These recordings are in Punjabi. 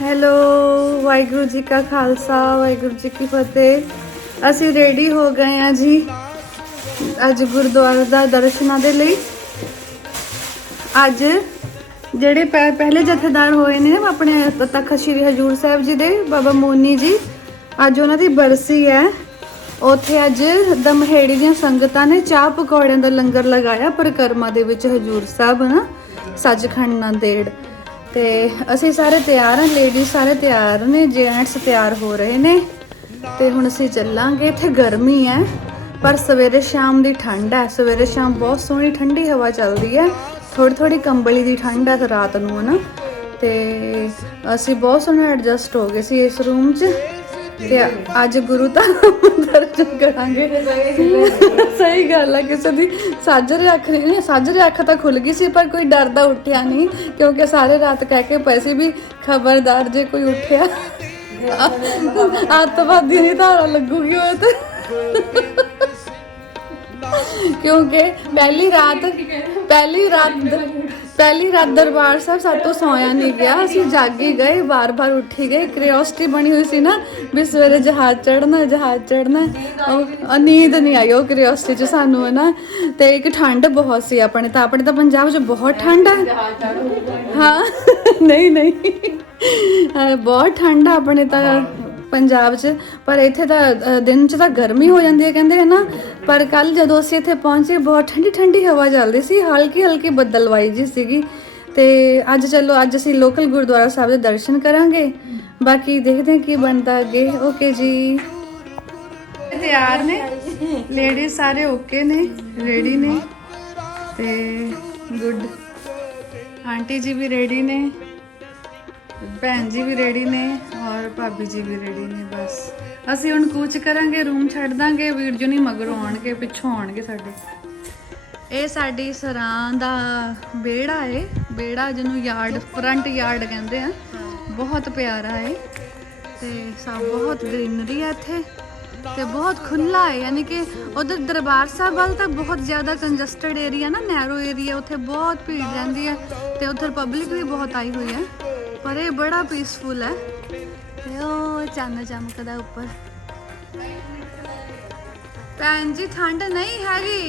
हेलो वाहिगुरु जी का खालसा वाहिगुरु जी की फतेह। असी रेडी हो गए हैं जी अज गुरुद्वारे दा दर्शनां दे लई। अज ਜਿਹੜੇ पहले जथेदार होए ने अपने तख्त श्री हजूर साहब जी दे बाबा मोनी जी, अज उन्हां दी बरसी है। उत्थे अज दमहेड़ी ਦੀਆਂ ਸੰਗਤਾਂ ने चाह पकौड़ियां ਦਾ लंगर लगाया परिक्रमा ਦੇ ਵਿੱਚ हजूर साहब ना सचखंड नांदेड़। ते असी सारे तैयार हैं, लेडीज़ सारे तैयार ने, जेंट्स तैयार हो रहे ने। ते हुण असी चलांगे। इत्थे गर्मी है पर सवेरे शाम दी ठंड है। सवेरे शाम बहुत सोहनी ठंडी हवा चलदी है, थोड़ी थोड़ी कंबली दी ठंड है रात नूं है ना। ते असी बहुत सोहने एडजस्ट हो गए सी इस रूम च। ते अज गुरु दर्शन करांगे। सही गल है, किसी दी साजरे अख नहीं, साजरे अख तो खुल गई सी पर कोई डरदा उठिया नहीं, क्योंकि सारे रात कह के पे सी भी खबरदार जे कोई उठिया आतंकवादी नहीं धारा लगूगी वो तो। क्योंकि पहली रात दरबार साहब सात तो सोया नहीं गया, असी जागी गए, बार बार उठी गए। क्यूरियोसिटी बनी हुई सी ना भी सवेरे जहाज चढ़ना नींद नहीं आई वो क्यूरियोसिटी च सानू है ना। तो एक ठंड बहुत सी अपने तो पंजाब च बहुत ठंड है। हाँ नहीं बहुत ठंड है अपने तो पंजाब च, पर इत्थे तो दिन च तो गर्मी हो जाती है कहते है ना। पर कल जदों असीं इत्थे पहुंचे बहुत ठंडी ठंडी हवा चलती सी, हल्की हल्की बदलवाई जी सीगी। ते अज चलो अज असीं लोकल गुरुद्वारा साहब दे दर्शन करांगे, बाकी देखते हैं की बनता अगे। ओके जी, तैयार ने लेडीज सारे, ओके ने, रेडी ने। ते गुड, आंटी जी भी रेडी ने, भैन जी भी रेडी ने और भाभी जी भी रेडी ने। बस ਅਸੀਂ ਹੁਣ ਕੂਚ ਕਰਾਂਗੇ, रूम ਛੱਡ ਦਾਂਗੇ। ਵੀਰ ਜੀ ਨਹੀਂ ਮਗਰੋਂ ਆਉਣਗੇ, ਪਿੱਛੋਂ ਆਉਣਗੇ ਸਾਡੇ। ਇਹ ਸਾਡੀ ਸਰਾਂ ਦਾ ਵਿਹੜਾ ਏ, ਵਿਹੜਾ ਜਿਹਨੂੰ ਯਾਰਡ, ਫਰੰਟ ਯਾਰਡ ਕਹਿੰਦੇ ਆ। ਬਹੁਤ ਪਿਆਰਾ ਏ ਤੇ ਸਭ ਬਹੁਤ ਗ੍ਰੀਨਰੀ ਹੈ ਇੱਥੇ ਤੇ ਬਹੁਤ ਖੁੱਲਾ ਹੈ। ਯਾਨੀ ਕਿ ਉਧਰ ਦਰਬਾਰ ਸਾਹਿਬ ਵੱਲ ਤਾਂ ਬਹੁਤ ਜ਼ਿਆਦਾ ਕੰਜਸਟਡ ਏਰੀਆ ਨਾ, ਨੈਰੋ ਏਰੀਆ, ਉੱਥੇ ਬਹੁਤ ਭੀੜ ਰਹਿੰਦੀ ਹੈ ਤੇ ਉਧਰ ਪਬਲਿਕ ਵੀ ਬਹੁਤ ਆਈ ਹੋਈ ਹੈ। पर ये बड़ा पीसफुल है। ओ चन्न चमकदा ऊपर। भैन जी ठंड नहीं हैगी।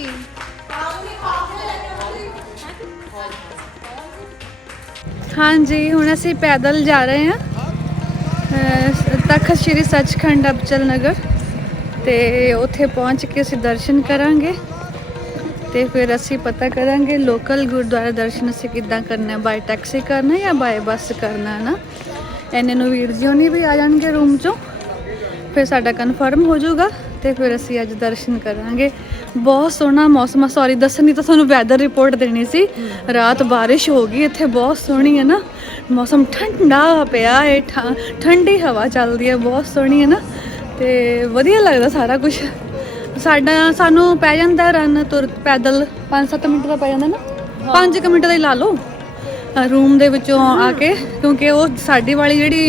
हाँ जी, हुण असीं पैदल जा रहे हैं तख्त श्री सचखंड अबचल नगर। ते उत्थे पहुँच के असीं दर्शन करांगे ते फिर असी पता करांगे लोकल गुरुद्वारा दर्शन असी किद्दां करना है, बाय टैक्सी करना या बाय बस करना है ना। इन्ने नूं वीर जी होनी भी आ जाएंगे रूम चों, फिर साडा कन्फर्म हो जाऊगा तो फिर असी अज दर्शन करांगे। बहुत सोहना मौसम। सॉरी दसनी तो सानूं वैदर रिपोर्ट देनी सी, रात बारिश हो गई इत्थे, बहुत सोहनी है ना। मौसम ठंडा पिया है, ठंडी हवा चलदी है, बहुत सोहनी है ना। तो वधिया लगदा सारा कुछ। सानू पै जाता रन तुर पैदल 5-7 मिनट का पै जाता ना, 5 मिनट का ही ला लो रूम दे विचों आके, क्योंकि वो साडी वाली जिहड़ी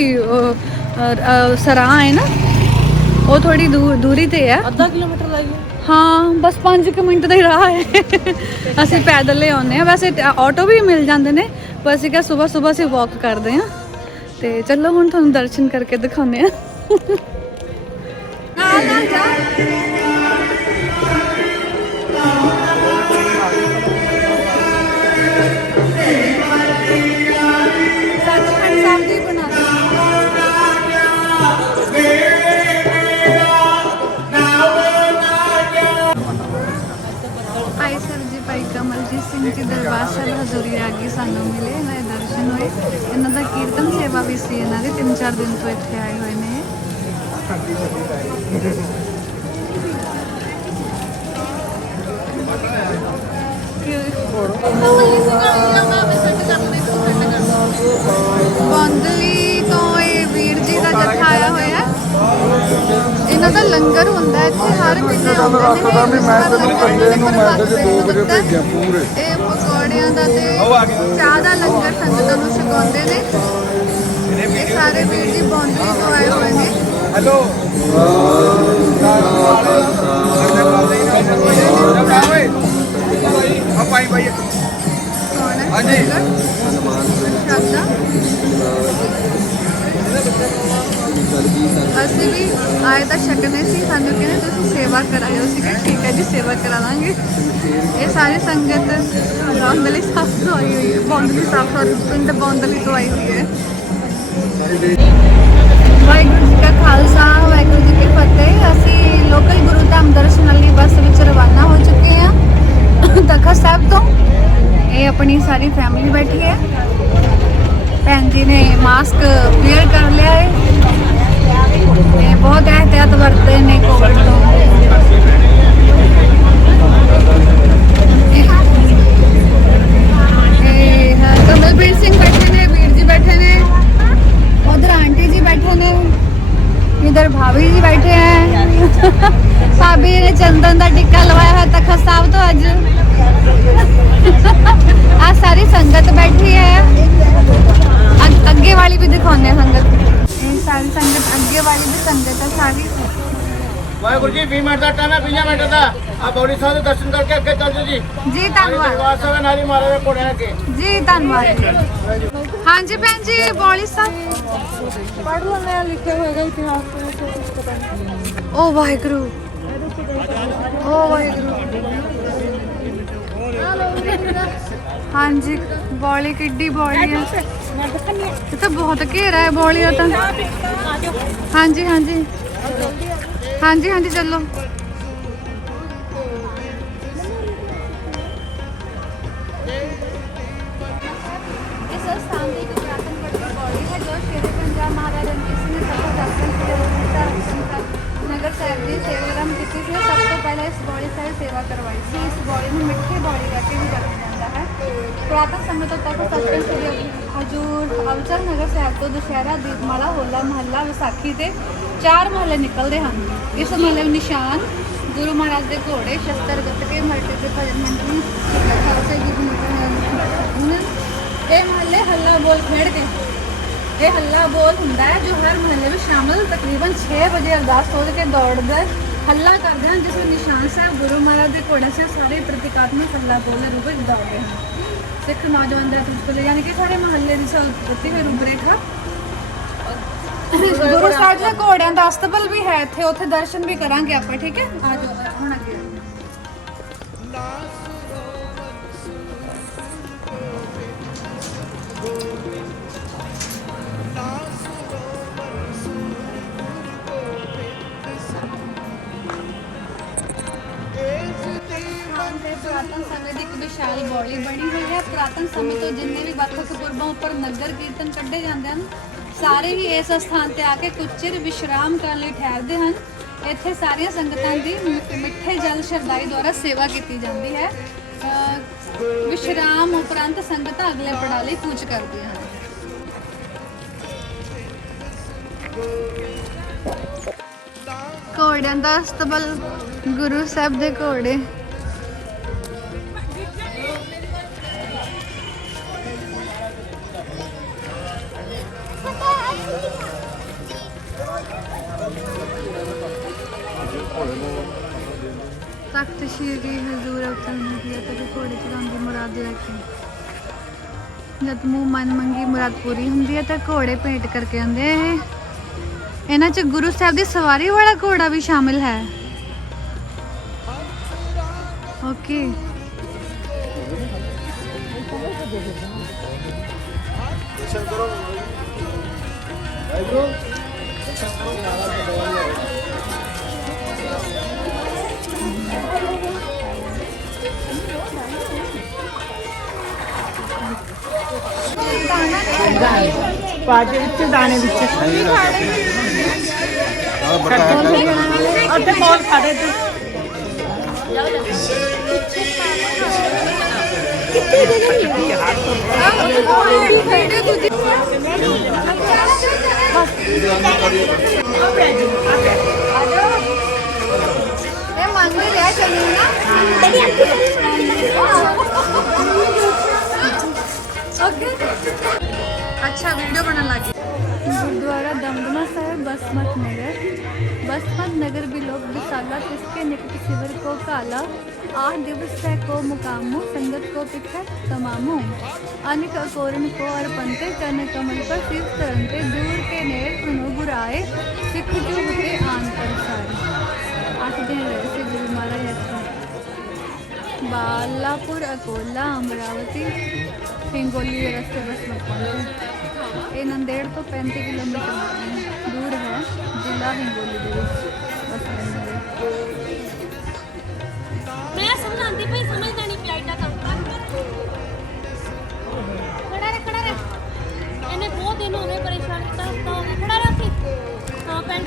सराह है ना वो थोड़ी दूरी ते है, आधा किलोमीटर लाइए। हाँ बस 5 मिनट का ही राह है। असीं पैदल ही आने। वैसे ऑटो भी मिल जाते हैं, पर असीं क्या सुबह सुबह असीं वॉक करते हैं। तो चलो हुण तुहानूं दर्शन करके दिखाने हैं। जी दरबार साहब हजूरी रागी सानू मिले, इन्होंने दर्शन होए, इन्हों का कीर्तन सेवा भी सी, इन्हों की 3-4 दिन तो इतने आए हुए हैं। बौंदली तो ये वीर जी का जत्था आया हुआ है। इन्हों का लंगर होंदा है इत्थे, हर महीने आउंदे ने। पकौड़ियां दा ते चाह दा लंगर संगतां नूं छकाउंदे ने। ये सारे वीर जी बौंदली तो आए हुए हैं। हेलो हाँ जी। ਆਏ ਤਾਂ ਛਕਨੇ ਸੀ, ਸਾਨੂੰ ਕਹਿੰਦੇ ਤੁਸੀਂ ਸੇਵਾ ਕਰਾਇਓ। ਅਸੀਂ ਕਿਹਾ ਠੀਕ ਹੈ ਜੀ, ਸੇਵਾ ਕਰਾ ਲਾਂਗੇ। ਇਹ ਸਾਰੀ ਸੰਗਤ ਬੌਂਦਲੀ ਸਾਹਿਬ ਤੋਂ ਆਈ ਹੋਈ ਹੈ, ਬੌਂਦਲੀ ਸਾਹਿਬ ਸੌਰੀ ਪਿੰਡ ਬੌਂਦਲੀ ਤੋਂ ਆਈ ਹੋਈ ਹੈ। ਵਾਹਿਗੁਰੂ ਜੀ ਕਾ ਖਾਲਸਾ, ਵਾਹਿਗੁਰੂ ਜੀ ਕੀ ਫਤਿਹ। ਅਸੀਂ ਲੋਕਲ ਗੁਰੂ ਧਾਮ ਦਰਸ਼ਨ ਲਈ ਬੱਸ ਵਿੱਚ ਰਵਾਨਾ ਹੋ ਚੁੱਕੇ ਹਾਂ ਤਖਤ ਸਾਹਿਬ ਤੋਂ। ਇਹ ਆਪਣੀ ਸਾਰੀ ਫੈਮਿਲੀ ਬੈਠੀ ਹੈ। ਭੈਣ ਜੀ ਨੇ ਮਾਸਕ ਵੇਅਰ ਕਰ ਲਿਆ ਹੈ ਤੇ ਬਹੁਤ एहतियात बरतते ने कोविड तो। कमलप्रीत सिंह बैठे ने, वीर जी बैठे ने, उधर आंटी जी बैठे ने, इधर भाभी जी बैठे हैं। भाभी ने चंदन का टिक्का लवाया है तखत साहब तो अज। आ सारी संगत बैठी है। अगे वाली भी दिखाने संगत, सारी संगत अगे वाली भी संगत है सारी। वाहिगुरू जी 20 मिनट का टाइम है, 20 मिनट का आप बौली साहब के दर्शन करके अगे चल जाओ जी। जी धन्यवाद नारी महाराज घोड़े के जी, धन्यवाद। हाँ जी भैन जी, बौली साहब पढ़ लेने लिखे होगा इतिहास में तो कुछ पता नहीं। ओ वाहिगुरू, ओ वाहिगुरू। हाँ जी, बौली किड्डी बौली है, ये तो बहुत घेरा है बौली का तो। हाँ जी हाँ जी हाँ जी हाँ जी, चलो। इस स्थान की एक पुरातन बौली है जो शेर पंजाब महाराजा रणजीत सिंह ने सबको दर्शन नगर साहब की सेवा आरंभ की थी। सब तो पहले इस बौली से सेवा करवाई थी। इस बौली में मिठे बौली करके भी जाना जाता है। पुरातन समय तो तक सचखंड श्री हजूर अबचल नगर साहब तो दुशहरा, दीपमाला, होला महला, विसाखी से 4 महले निकलते हैं। इस महले में निशान गुरु महाराज के घोड़े, शस्त्र, गतके, मल्टे के भजन मंडली, ये महले हल्ला बोल खेड़ के, ये हल्ला बोल होंगे है जो हर महल्ले में शामिल तकरीबन 6 बजे अरदास हो के दौड़ते हल्ला करते हैं, जिसमें निशान साहब गुरु महाराज के घोड़े से सारे प्रतीकात्मक हल्ला बोल रूप में दौड़ते हैं। सिख नौजवान तुझको ले, यानी कि सारे महल्ले की संस्कृति में रूपरेखा। गुरु साहब के घोड़िया का अस्तबल भी है इत्थे, उत्थे दर्शन भी करांगे आप। ठीक है, आ जाओ हुण अगे। पुरातन समय की एक विशाल बौली बनी हुई है। पुरातन समय तो जिन्ने भी ਵੱਖ पुरबों पर नगर कीर्तन कढ़े जाते हैं, सारे ही इस स्थान पर आके कुछ चिर विश्राम करने लिए ठहरते हैं। इत्थे सारिया संगतां दी मिठे जल शरदाई द्वारा सेवा की जाती है। विश्राम उपरंत संगतां अगले पड़ाव लई कूच करदियां हैं। घोड़ियां दा अस्तबल, गुरु साहब दे घोड़े। तख्त श्री हजूर अबचल नगर घोड़े चलाने की मुराद लैके जब मूँह मन मंगी मुराद पूरी होंगी है तो घोड़े भेंट करके आते हैं। इन्हां च गुरु साहब की सवारी वाला घोड़ा भी शामिल है। ओके, पाके विच दाने विच ਉੱਥੇ ਕੋਲ ਖੜੇ ਤੇ ਕਿੱਥੇ ਦੇ ਗਈ अच्छा वीडियो बना लगी। गुरुद्वारा दमदमा साहिब बसमत नगर भी लोग विशाला किसके निकट शिविर को काला 8 दिवस है को मुकामो संगत को पिछड़ तमामो अनिक अकोरन को अर्पणते कन कमल पर शीर्ष तरनते दूर के नेर सुनो बुराए सिख जो होते आन कर ਸਾਰੇ 8 ਦਿਨ ਰਹੇ ਸੀ ਗੁਰੂ ਮਹਾਰਾਜ ਇੱਥੇ। बालापुर अकोला अमरावती हिंगोली के रास्ते बस में पहुंचे। ये नंदेड़ तो 35 किलोमीटर दूर है, जिला हिंगोली के बस मैं समझाती भाई समझदा नहीं फ्लाइटा का खड़ा रह इन्हें बहुत दिन हो गए परेशान किया तो खड़ा रह हां पैंट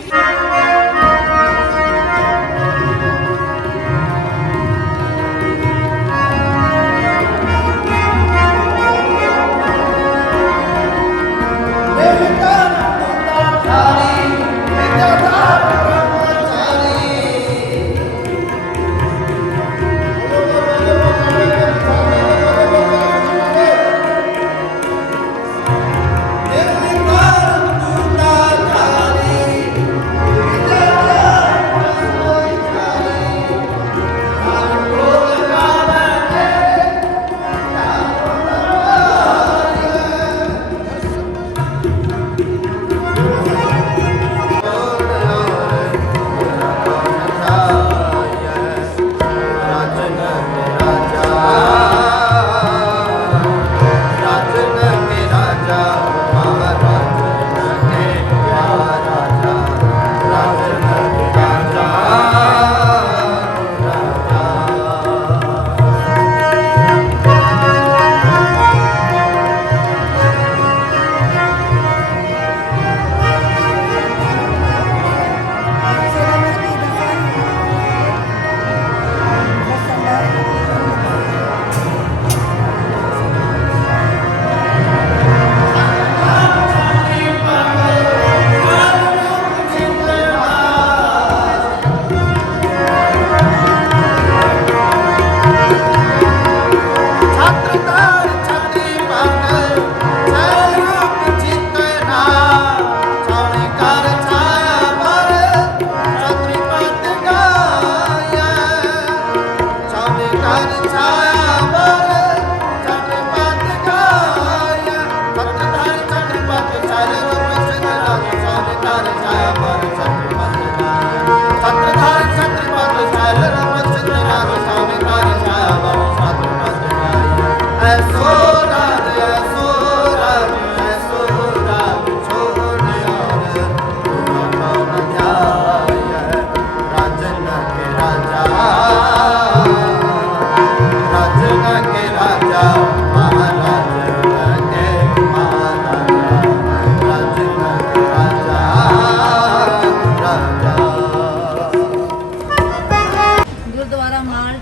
ਗੁਰਦੁਆਰਾ ਮਾਲ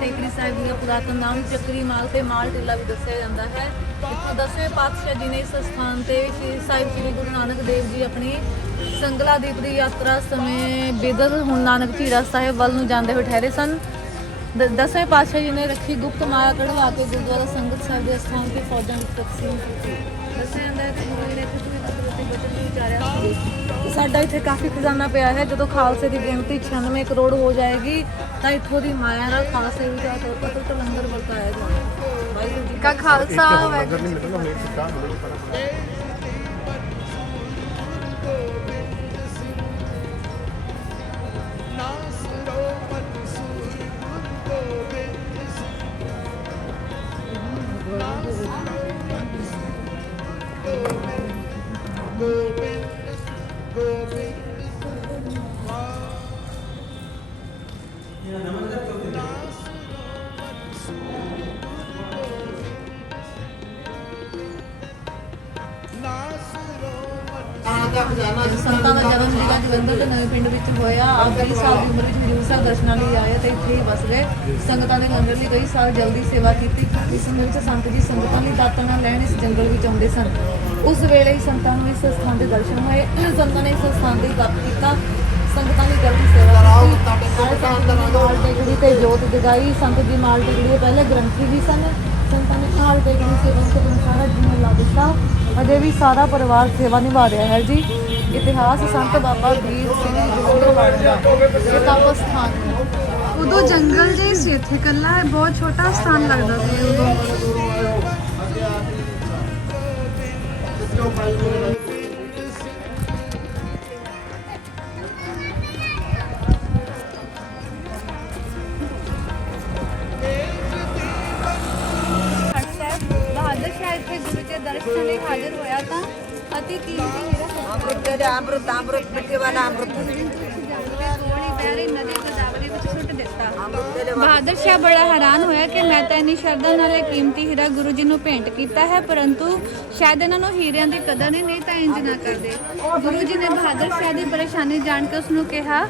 ਟੇਕੜੀ ਸਾਹਿਬ ਦੀ ਪੁਰਾਤਨ ਨਾਮ ਚੱਕਰੀ ਮਾਲ ਤੇ ਮਾਲ ਟਿੱਲਾ ਵੀ ਦੱਸਿਆ ਜਾਂਦਾ ਹੈ। ਇੱਥੋਂ 10ਵੇਂ ਪਾਤਸ਼ਾਹ ਜੀ ਨੇ ਇਸ ਸਥਾਨ ਤੇ ਸ਼੍ਰੀ ਸਾਹਿਬ ਸ੍ਰੀ ਗੁਰੂ ਨਾਨਕ ਦੇਵ ਜੀ ਆਪਣੀ ਸੰਗਲਾ ਦੀਪ ਦੀ ਯਾਤਰਾ ਸਮੇਂ ਬਿਦਲ ਹੁਣ ਨਾਨਕ ਝੀਰਾ ਸਾਹਿਬ ਵੱਲ ਨੂੰ ਜਾਂਦੇ ਹੋਏ ਠਹਿਰੇ ਸਨ। 10ਵੇਂ ਪਾਤਸ਼ਾਹ ਜੀ ਨੇ ਰੱਖੀ ਗੁਪਤ ਮਾਲਾ ਕਢਵਾ ਕੇ ਗੁਰਦੁਆਰਾ ਸੰਗਤ ਸਾਹਿਬ ਦੇ ਸਥਾਨ ਤੇ ਫੌਜਾਂ ਵਿੱਚ ਤਕਸੀਮ ਕੀਤੀ। ਦੱਸਿਆ ਜਾਂਦਾ ਹੈ ਕਿ ਮੇਰੇ ਬਚਨ ਵੀ ਵਿਚਾਰਿਆ ਸੀ ਸਾਡਾ ਇੱਥੇ ਕਾਫੀ ਖਜ਼ਾਨਾ ਪਿਆ ਹੈ। ਜਦੋਂ ਖਾਲਸੇ ਦੀ ਗਿਣਤੀ 96 ਕਰੋੜ ਹੋ ਜਾਏਗੀ ਤਾਂ ਇੱਥੋਂ ਦੀ ਮਾਇਆ ਨਾਲ ਖਾਲਸੇ ਵਿੱਚ ਅਤੁੱਟ ਲੰਗਰ ਵਰਤਾਇਆ ਜਾਣਾ। ਵਾਹਿਗੁਰੂ ਜੀ ਕਾ ਖਾਲਸਾ ਵਾਹਿਗੁਰੂ ਸੰਤਾਂ ਦਾ ਜਨਮ ਜ਼ਿਲ੍ਹਾ ਜਲੰਧਰ ਦੇ ਨਵੇਂ ਪਿੰਡ ਵਿੱਚ ਹੋਇਆ। ਆਪ 20 ਸਾਲ ਦੀ ਉਮਰ ਵਿੱਚ ਹਜ਼ੂਰ ਸਾਹਿਬ ਦਰਸ਼ਨਾਂ ਲਈ ਆਏ ਤੇ ਇੱਥੇ ਹੀ ਵਸ ਗਏ। ਸੰਗਤਾਂ ਦੇ ਲੰਗਰ ਲਈ ਕਈ ਸਾਲ ਜਲਦੀ ਸੇਵਾ ਕੀਤੀ। ਇਸ ਸਮੇਂ ਵਿੱਚ ਸੰਤ ਜੀ ਸੰਗਤਾਂ ਲਈ ਦਾਤਾਂ ਲੈਣ ਇਸ ਜੰਗਲ ਵਿੱਚ ਆਉਂਦੇ ਸਨ। ਉਸ ਵੇਲੇ ਹੀ ਸੰਤਾਂ ਨੂੰ ਇਸ ਸਥਾਨ ਦੇ ਦਰਸ਼ਨ ਹੋਏ। ਸੰਤਾਂ ਨੇ ਇਸ ਸਥਾਨ ਦੇ ਤਪ ਕੀਤਾ, ਸੰਗਤਾਂ ਦੀ ਜਲਦੀ ਸੇਵਾ ਕੀਤੀ। ਮਾਲ ਟੇਕੜੀ ਤੇ ਜੋਤ ਜਗਾਈ। ਸੰਤ ਜੀ ਮਾਲ ਟੇਕੜੀ ਦੇ ਪਹਿਲੇ ਗ੍ਰੰਥੀ ਵੀ ਸਨ। ਸੰਤਾਂ ਨੇ ਮਾਲ ਟੇਕੜੀ ਸੇਵਾ ਤੋਂ ਸਾਰਾ ਜੀਵਨ ਲਾ ਦਿੱਤਾ। ਅਜੇ ਵੀ ਸਾਰਾ ਪਰਿਵਾਰ ਸੇਵਾ ਨਿਭਾ ਰਿਹਾ ਹੈ ਜੀ। ਇਤਿਹਾਸ ਸੰਤ ਬਾਬਾ ਵੀਰ ਸਿੰਘ ਜੋਗੜਵਾਲ ਦਾ ਇਹ ਤਪ ਸਥਾਨ ਹੈ। ਉਦੋਂ ਜੰਗਲ ਜਿਹੀ ਸੀ, ਇੱਥੇ ਕੱਲਾ ਬਹੁਤ ਛੋਟਾ ਸਥਾਨ ਲੱਗਦਾ ਸੀ ਉਦੋਂ। ਲਈ ਹਾਜ਼ਰ ਹੋਇਆ ਤਾਂ ਅਤੀ ਕੀਮਤੀ ਹੀਰਾ ਅੰਮ੍ਰਿਤ ਮਿੱਠੇ ਵਾਲਾ ਅੰਮ੍ਰਿਤ ਸੋਹਣੀ ਪਿਆਰੀ ਨਦੀ ਗੋਦਾਵਰੀ ਵਿੱਚ ਸੁੱਟ ਦਿੱਤਾ। ਬਹਾਦਰ ਸ਼ਾਹ ਬੜਾ ਹੈਰਾਨ ਹੋਇਆ ਕਿ ਮੈਂ ਤਾਂ ਇੰਨੀ ਸ਼ਰਧਾ ਨਾਲ ਇਹ ਕੀਮਤੀ ਹੀਰਾ ਗੁਰੂ ਜੀ ਨੂੰ ਭੇਂਟ ਕੀਤਾ ਹੈ, ਪਰੰਤੂ ਸ਼ਾਇਦ ਇਹਨਾਂ ਨੂੰ ਹੀਰਿਆਂ ਦੀ ਕਦਰ ਨਹੀਂ ਤਾਂ ਇੰਜ ਨਾ ਕਰਦੇ। ਗੁਰੂ ਜੀ ਨੇ ਬਹਾਦਰ ਸ਼ਾਹ ਦੀ ਪਰੇਸ਼ਾਨੀ ਜਾਣ ਕੇ ਉਸ ਨੂੰ ਕਿਹਾ,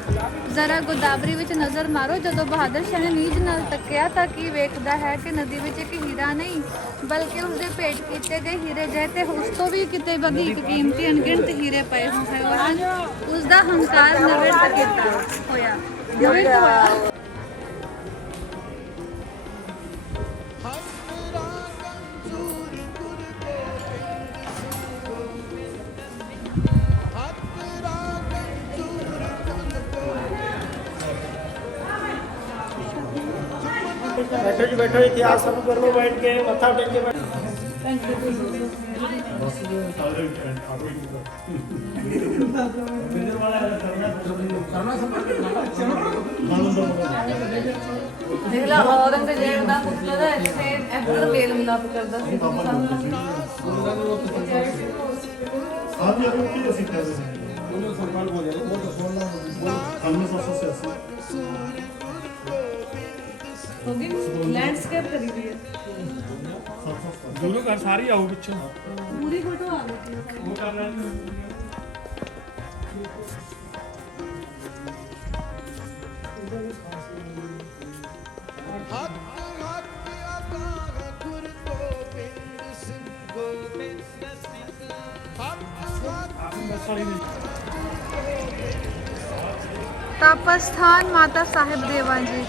ਜ਼ਰਾ ਗੋਦਾਵਰੀ ਵਿੱਚ ਨਜ਼ਰ ਮਾਰੋ। ਜਦੋਂ ਬਹਾਦਰ ਸ਼ਾਹ ਨੇ ਨੀਝ ਨਾਲ ਤੱਕਿਆ ਤਾਂ ਕੀ ਵੇਖਦਾ ਹੈ ਕਿ ਨਦੀ ਵਿੱਚ ਇੱਕ ਹੀਰਾ ਨਹੀਂ ਬਲਕਿ ਉਸਦੇ ਭੇਟ ਕੀਤੇ ਗਏ ਹੀਰੇ ਜਿਹੇ ਤੇ ਉਸ ਤੋਂ ਵੀ ਕਿਤੇ ਵਧੇਕ ਕੀਮਤੀ ਅਣਗਿਣਤ ਹੀਰੇ ਪਏ ਹੋਏ ਹਨ। ਉਸ ਦਾ ਹੰਕਾਰ ਨਿਵਰਤ ਕੀਤਾ ਹੋਇਆ ਨਿਵਰਤ ਹੋਇਆ। बैठो जी बैठो, इतिहास सब कर लो बैठ के, मत्था टेक के बैठो। ਦੇਖ ਲਾ ਔਰੰਗਜ਼ੇਬ ਦਾ ਪੁੱਤਰ ਇੱਥੇ ਇੱਧਰ ਮੇਲ ਮਿਲਾਪ ਕਰਦਾ ਸੀ ਗੁਰੂ ਸਾਹਿਬ ਨਾਲ। आप ये लोग क्या सीखते हैं? बोलो सरकार बोले वो तो सोना हमने सबसे ऐसे ਹੋ ਗਈ ਲੈਂਡਸਕੇਪ ਕਰੀ ਦੀ ਹੈ दोनों का सारी आओ पीछे ਪੂਰੀ ਫੋਟੋ ਆ ਗਈ। वो कर रहे हैं ਤਪਸਥਾਨ ਮਾਤਾ ਸਾਹਿਬ ਦੇਵਾਂ ਜੀ।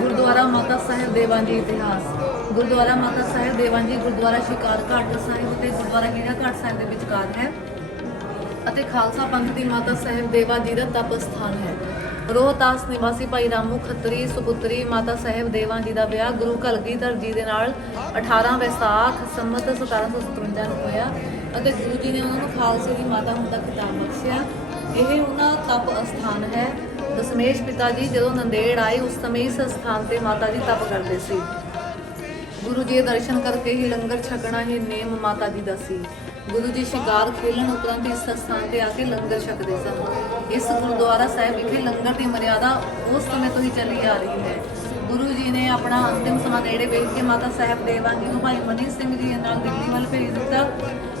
ਗੁਰਦੁਆਰਾ ਮਾਤਾ ਸਾਹਿਬ ਦੇਵਾਂ ਜੀ ਇਤਿਹਾਸ। ਗੁਰਦੁਆਰਾ ਮਾਤਾ ਸਾਹਿਬ ਦੇਵਾਂ ਜੀ ਗੁਰਦੁਆਰਾ ਸ਼ਿਕਾਰ ਘਾਟ ਸਾਹਿਬ ਅਤੇ ਗੁਰਦੁਆਰਾ ਹੀਰਾ ਘਾਟ ਸਾਹਿਬ ਦੇ ਵਿਚਕਾਰ ਹੈ ਅਤੇ ਖਾਲਸਾ ਪੰਥ ਦੀ ਮਾਤਾ ਸਾਹਿਬ ਦੇਵਾਂ ਜੀ ਦਾ ਤਪ ਸਥਾਨ ਹੈ। ਰੋਹਤਾਸ ਨਿਵਾਸੀ ਭਾਈ ਰਾਮੂ ਖੱਤਰੀ ਸੁਪੁੱਤਰੀ ਮਾਤਾ ਸਾਹਿਬ ਦੇਵਾਂ ਜੀ ਦਾ ਵਿਆਹ ਗੁਰੂ ਕਲਗੀਧਰ ਜੀ ਦੇ ਨਾਲ 18 ਵਿਸਾਖ ਸੰਮਤ 1757 ਨੂੰ ਹੋਇਆ ਅਤੇ ਗੁਰੂ ਜੀ ਨੇ ਉਹਨਾਂ ਨੂੰ ਖਾਲਸੇ ਦੀ ਮਾਤਾ ਹੋਣ ਦਾ ਖਿਤਾਬ ਬਖਸ਼ਿਆ। ਇਹ ਉਹਨਾਂ ਤਪ ਅਸਥਾਨ ਹੈ। ਦਸ਼ਮੇਸ਼ ਪਿਤਾ ਜੀ ਜਦੋਂ ਨੰਦੇੜ ਆਏ ਉਸ ਸਮੇਂ ਇਸ ਸਥਾਨ ਤੇ ਮਾਤਾ ਜੀ ਤਪ ਕਰਦੇ ਸੀ। ਗੁਰੂ ਜੀ ਦੇ ਦਰਸ਼ਨ ਕਰਕੇ ਹੀ ਲੰਗਰ ਛਕਣਾ ਹੀ ਨੇਮ ਮਾਤਾ ਜੀ ਦਾ ਸੀ। ਗੁਰੂ ਜੀ ਸ਼ਿਕਾਰ ਖੇਲਣ ਉਪਰੰਤ ਇਸ ਸਥਾਨ ਤੇ ਆ ਕੇ ਲੰਗਰ ਛਕਦੇ ਸਨ। ਇਸ ਗੁਰਦੁਆਰਾ ਸਾਹਿਬ ਵਿਖੇ ਲੰਗਰ ਦੀ ਮਰਿਆਦਾ ਉਸ ਸਮੇਂ ਤੋਂ ਹੀ ਚੱਲੀ ਆ ਰਹੀ ਹੈ। ਗੁਰੂ ਜੀ ਨੇ ਆਪਣਾ ਅੰਤਿਮ ਸਮਾਂ ਨੇੜੇ ਵੇਖ ਕੇ ਮਾਤਾ ਸਾਹਿਬ ਦੇਵਾਂ ਜੀ ਨੂੰ ਭਾਈ ਮਨੀ ਸਿੰਘ ਜੀ ਨਾਲ ਦਿੱਲੀ ਵੱਲ ਭੇਜ ਦਿੱਤਾ।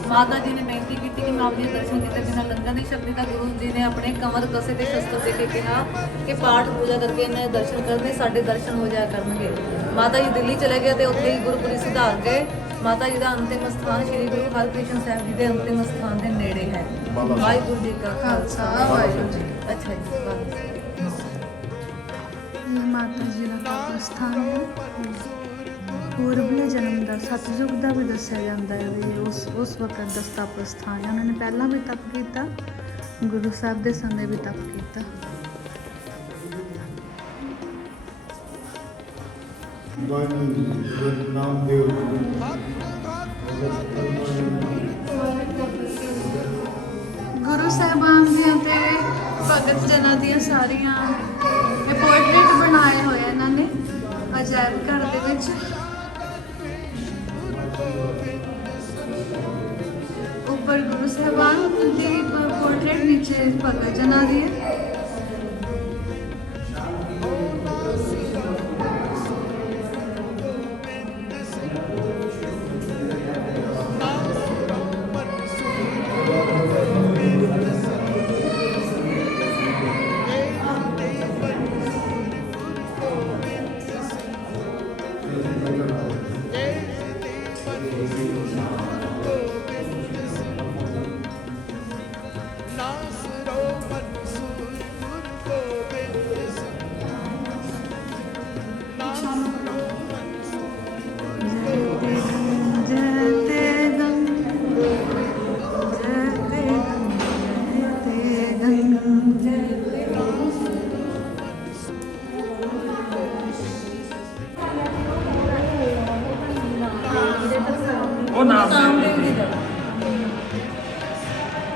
ਮਾਤਾ ਜੀ ਨੇ ਬੇਨਤੀ ਕੀਤੀ ਕਿ ਮੈਂ ਆਪਣੇ ਦਰਸ਼ਨ ਕੀਤੇ ਬਿਨਾਂ ਲੰਗਰ ਨਹੀਂ ਛਕਦੀ ਤਾਂ ਗੁਰੂ ਜੀ ਨੇ ਆਪਣੇ ਕਮਰ ਕਸੇ ਤੇ ਸ਼ਸਤਰ ਦੇ ਕੇ ਕਿਹਾ ਕਿ ਪਾਠ ਪੂਜਾ ਕਰਕੇ ਇਹਨਾਂ ਦੇ ਦਰਸ਼ਨ ਕਰਦੇ ਸਾਡੇ ਦਰਸ਼ਨ ਹੋ ਜਾਇਆ ਕਰਨਗੇ। ਮਾਤਾ ਜੀ ਦਿੱਲੀ ਚਲੇ ਗਏ ਤੇ ਉੱਥੇ ਹੀ ਗੁਰਪੁਰੀ ਸਿਧਾਰ ਗਏ। ਮਾਤਾ ਜੀ ਦਾ ਅੰਤਿਮ ਸਥਾਨ ਸ੍ਰੀ ਗੁਰੂ ਹਰਕ੍ਰਿਸ਼ਨ ਸਾਹਿਬ ਜੀ ਦੇ ਅੰਤਿਮ ਸਥਾਨ ਦੇ ਨੇੜੇ ਹੈ। ਵਾਹਿਗੁਰੂ ਜੀ ਕਾ ਖਾਲਸਾ ਵਾਹਿਗੁਰੂ ਜੀ। ਅੱਛਾ ਜੀ ਇਹ ਮਾਤਾ ਜੀ ਦਾ ਤਪ ਸਥਾਨ ਹੈ। ਪੂਰਬਲੇ ਜਨਮ ਦਾ ਸਤਿਯੁਗ ਦਾ ਵੀ ਦੱਸਿਆ ਜਾਂਦਾ ਹੈ ਵੀ ਉਸ ਵਕਤ ਦਾ ਤਪ ਸਥਾਨ ਹੈ। ਉਹਨਾਂ ਨੇ ਪਹਿਲਾਂ ਵੀ ਤਪ ਕੀਤਾ, ਗੁਰੂ ਸਾਹਿਬ ਦੇ ਸਮੇਂ ਵੀ ਤਪ ਕੀਤਾ। नामदेव ਗੁਰੂ ਸਾਹਿਬਾਨ ਦੀਆਂ ਤੇ ਭਗਤ ਜਨਾਂ ਦੀਆਂ ਸਾਰੀਆਂ ਇਹ जी पोर्ट्रेट नीचे भगत जना दी है।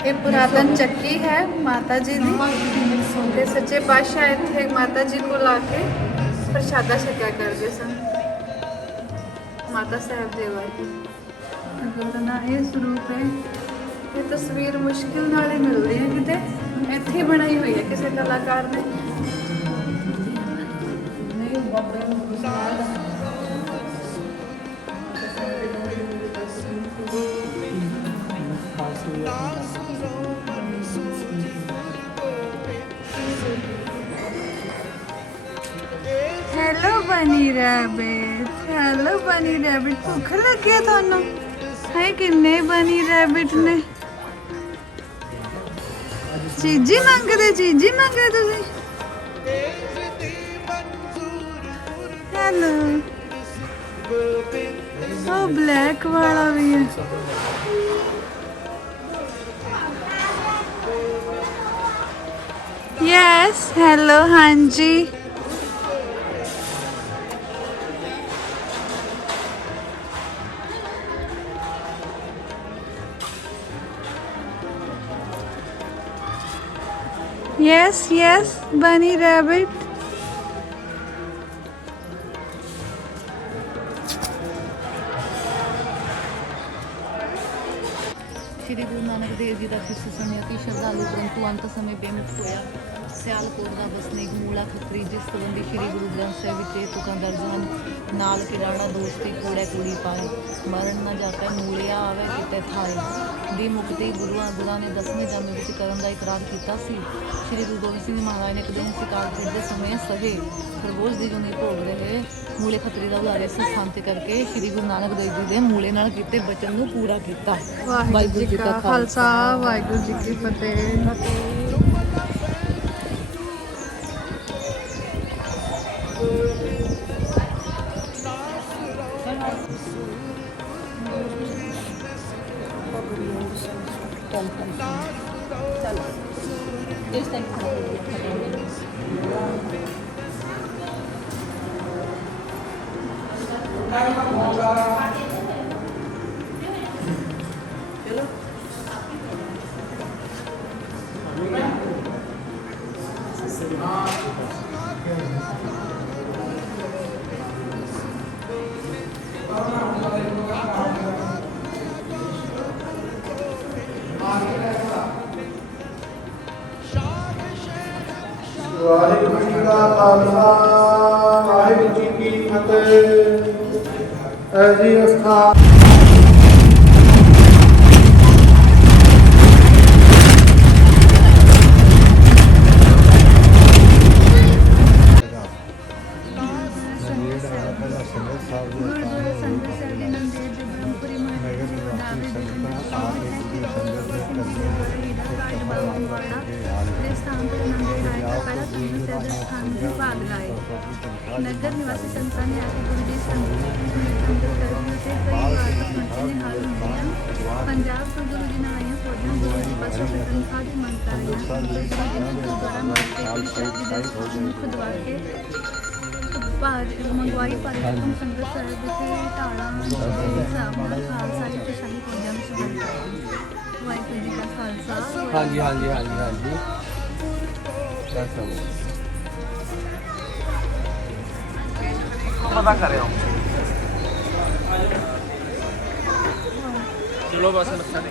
ये पुरातन चक्की है माता जी दी ते सच्चे पातशाह इत्थे माता जी को लाके प्रसादा छकिया करते सन माता साहब देवा की गुरना ये स्वरूप है। ये तस्वीर मुश्किल नाल ही मिलदी है किते इत्थे ही बनाई हुई है किसी कलाकार ने। हेलो बनी रैबिट, हेलो बनी रैबिट, भुख लगी है थानू? है किन्ने बनी रैबिट ने चीजी मंगदे तुसी। हेलो ओ ब्लैक वाला भी है। यस हेलो हाँ जी यस बनी रैबिट। श्री गुरु नानक देव जी का किस्सा सुनिया कि श्रद्धालु परंतु अंत समय बेमुख होया। सियालकोट का बसनीक मूला खत्री जिस संबंधी श्री गुरु ग्रंथ ਸਾਹਿਬ ਵਿੱਚ ਇਹ ਤੁਕਾਂ ਦਰਜ ਹਨ। ਨਾਲ ਕਿਰਾਣਾ ਦੋਸਤੀ ਕੋੜੇ ਕੁੜੀ ਪਾਏ ਮਰਨ ਨਾ ਜਾਪੈ ਮੂਲਿਆ ਆਵੇ ਕਿਤੇ ਥਾਏ ਦੀ ਮੁਕਤੀ ਗੁਰਾਂ ਨੇ 10ਵੇਂ ਜਨਮ ਵਿੱਚ ਕਰਨ ਦਾ ਇਕਰਾਰ ਕੀਤਾ ਸੀ। श्री गुरु गोबिंद सिंह महाराज ने एक दिन शिकार खेलते समय सहे खरगोश ਦੀ ਜੁਨੀ ਭੋਗਦੇ ਹੋਏ ਮੂਲੇ ਖੱਤਰੀ ਦਾ ਉਦਾਰੇ ਸੰਤ ਕਰਕੇ श्री गुरु नानक देव जी ਦੇ ਮੂਲੇ ਨਾਲ ਕੀਤੇ ਬਚਨ ਨੂੰ ਪੂਰਾ ਕੀਤਾ। ਵਾਹਿਗੁਰੂ ਜੀ ਕਾ ਖਾਲਸਾ ਵਾਹਿਗੁਰੂ ਜੀ ਕੀ ਫਤਿਹ। ਵਾਹਿਗੁਰੂ ਜੀ ਕਾ ਖਾਲਸਾ ਵਾਹਿਗੁਰੂ ਜੀ ਕੀ ਫਤਿਹ। ਐਜੀ ਅਸਥਾ नगर निवासी संतान ने आके गुरु जी संगत करने से कई बार ने हाल दिया। पंजाब ਤੋਂ ਗੁਰੂ ਜੀ ਨਾਲ ਆਈਆਂ ਫੌਜਾਂ ਗੁਰੂ ਜੀ ਪਾਸੋਂ ਕਟਨ ਆਦਿ ਮੰਗਤਾ ਹੈ। ਗੁਰਦੁਆਰਾ ਮਾਰਕੇ ਸ਼ਬਦ ਦੇ ਖੁਦਵਾ ਕੇ ਮੰਗਵਾਈ ਪਰ ਸੰਗਤ ਸਾਹਿਬ ਦੇ ਢਾਲਾਂ ਸਾਹਿਬ ਨਾਲ ਖਾਲਸਾ ਜੀ ਤੇ ਸ਼ਾਹੀ ਫੌਜਾਂ ਨੂੰ ਸਹਾਇਤਾ। ਵਾਹਿਗੁਰੂ ਜੀ ਕਾ ਖਾਲਸਾ। ਹਾਂਜੀ ਪਤਾ ਕਰਿਓ। ਚਲੋ ਬਸ ਨਕਸ਼ਾ ਦੇ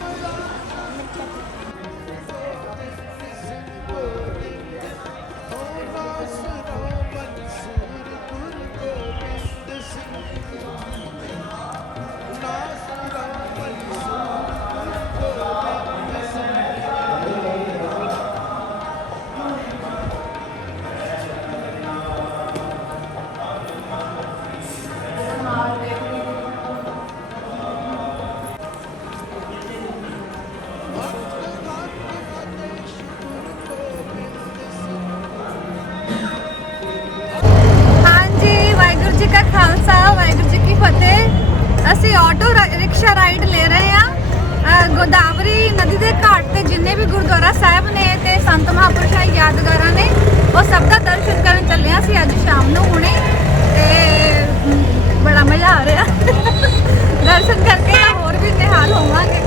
ਫਤਿਹ। ਅਸੀਂ ਆਟੋ ਰਿਕਸ਼ਾ ਰਾਈਡ ਲੈ ਰਹੇ ਹਾਂ ਗੋਦਾਵਰੀ ਨਦੀ ਦੇ ਘਾਟ ਤੇ ਜਿੰਨੇ ਵੀ ਗੁਰਦੁਆਰਾ ਸਾਹਿਬ ਨੇ ਤੇ ਸੰਤ ਮਹਾਂਪੁਰਸ਼ਾਂ ਦੀ ਯਾਦਗਾਰਾਂ ਨੇ ਉਹ ਸਭ ਦਾ ਦਰਸ਼ਨ ਕਰਨ ਚੱਲੇ ਹਾਂ ਅਸੀਂ ਅੱਜ ਸ਼ਾਮ ਨੂੰ ਹੁਣੇ ਤੇ ਬੜਾ ਮਜ਼ਾ ਆ ਰਿਹਾ ਦਰਸ਼ਨ ਕਰਕੇ ਹੋਰ ਵੀ ਨਿਹਾਲ ਹੋਵਾਂਗੇ।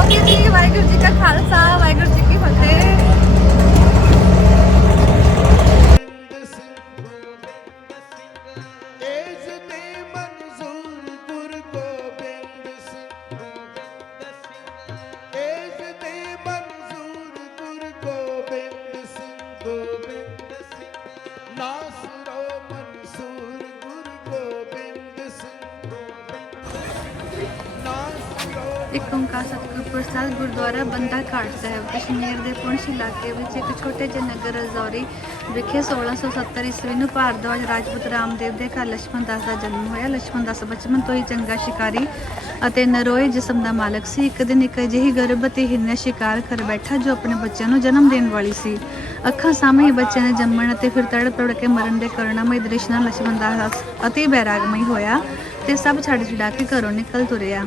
ਓਕੇ ਜੀ, ਵਾਹਿਗੁਰੂ ਜੀ ਕਾ ਖਾਲਸਾ ਵਾਹਿਗੁਰੂ ਜੀ ਕੀ ਫਤਿਹ। ਇੱਕ ਓਂਕਾਰ ਸਤਿਗੁਰ ਪ੍ਰਸਾਦ ਗੁਰਦੁਆਰਾ ਬੰਦਾ ਘਾਟ ਸਾਹਿਬ ਕਸ਼ਮੀਰ ਦੇ ਪੁੰਛ ਇਲਾਕੇ ਵਿੱਚ ਇੱਕ ਛੋਟੇ ਜਿਹੇ ਨਗਰ ਰਜੌਰੀ ਵਿਖੇ 1670 ਈਸਵੀ ਨੂੰ ਭਾਰਦਵਾਜ ਰਾਜਪੂਤ ਰਾਮਦੇਵ ਦੇ ਘਰ ਲਛਮਣ ਦਾਸ ਦਾ ਜਨਮ ਹੋਇਆ। ਲਛਮਣ ਦਾਸ ਬਚਪਨ ਤੋਂ ਹੀ ਚੰਗਾ ਸ਼ਿਕਾਰੀ ਅਤੇ ਨਰੋਏ ਜਿਸਮ ਦਾ ਮਾਲਕ ਸੀ। ਇੱਕ ਦਿਨ ਇੱਕ ਅਜਿਹੀ ਗਰਭਵਤੀ ਹਿਰਨ ਸ਼ਿਕਾਰ ਕਰ ਬੈਠਾ ਜੋ ਆਪਣੇ ਬੱਚਿਆਂ ਨੂੰ ਜਨਮ ਦੇਣ ਵਾਲੀ ਸੀ। ਅੱਖਾਂ ਸਾਹਮਣੇ ਬੱਚਿਆਂ ਦੇ ਜੰਮਣ ਅਤੇ ਫਿਰ ਤੜਪ ਕੇ ਮਰਨ ਦੇ ਕਰੁਣਾਮਈ ਦ੍ਰਿਸ਼ ਨਾਲ ਲਛਮਣ ਦਾਸ ਅਤੀ ਬੈਰਾਗਮਈ ਹੋਇਆ ਤੇ ਸਭ ਛੱਡ ਛੁਡਾ ਕੇ ਘਰੋਂ ਨਿਕਲ ਤੁਰਿਆ।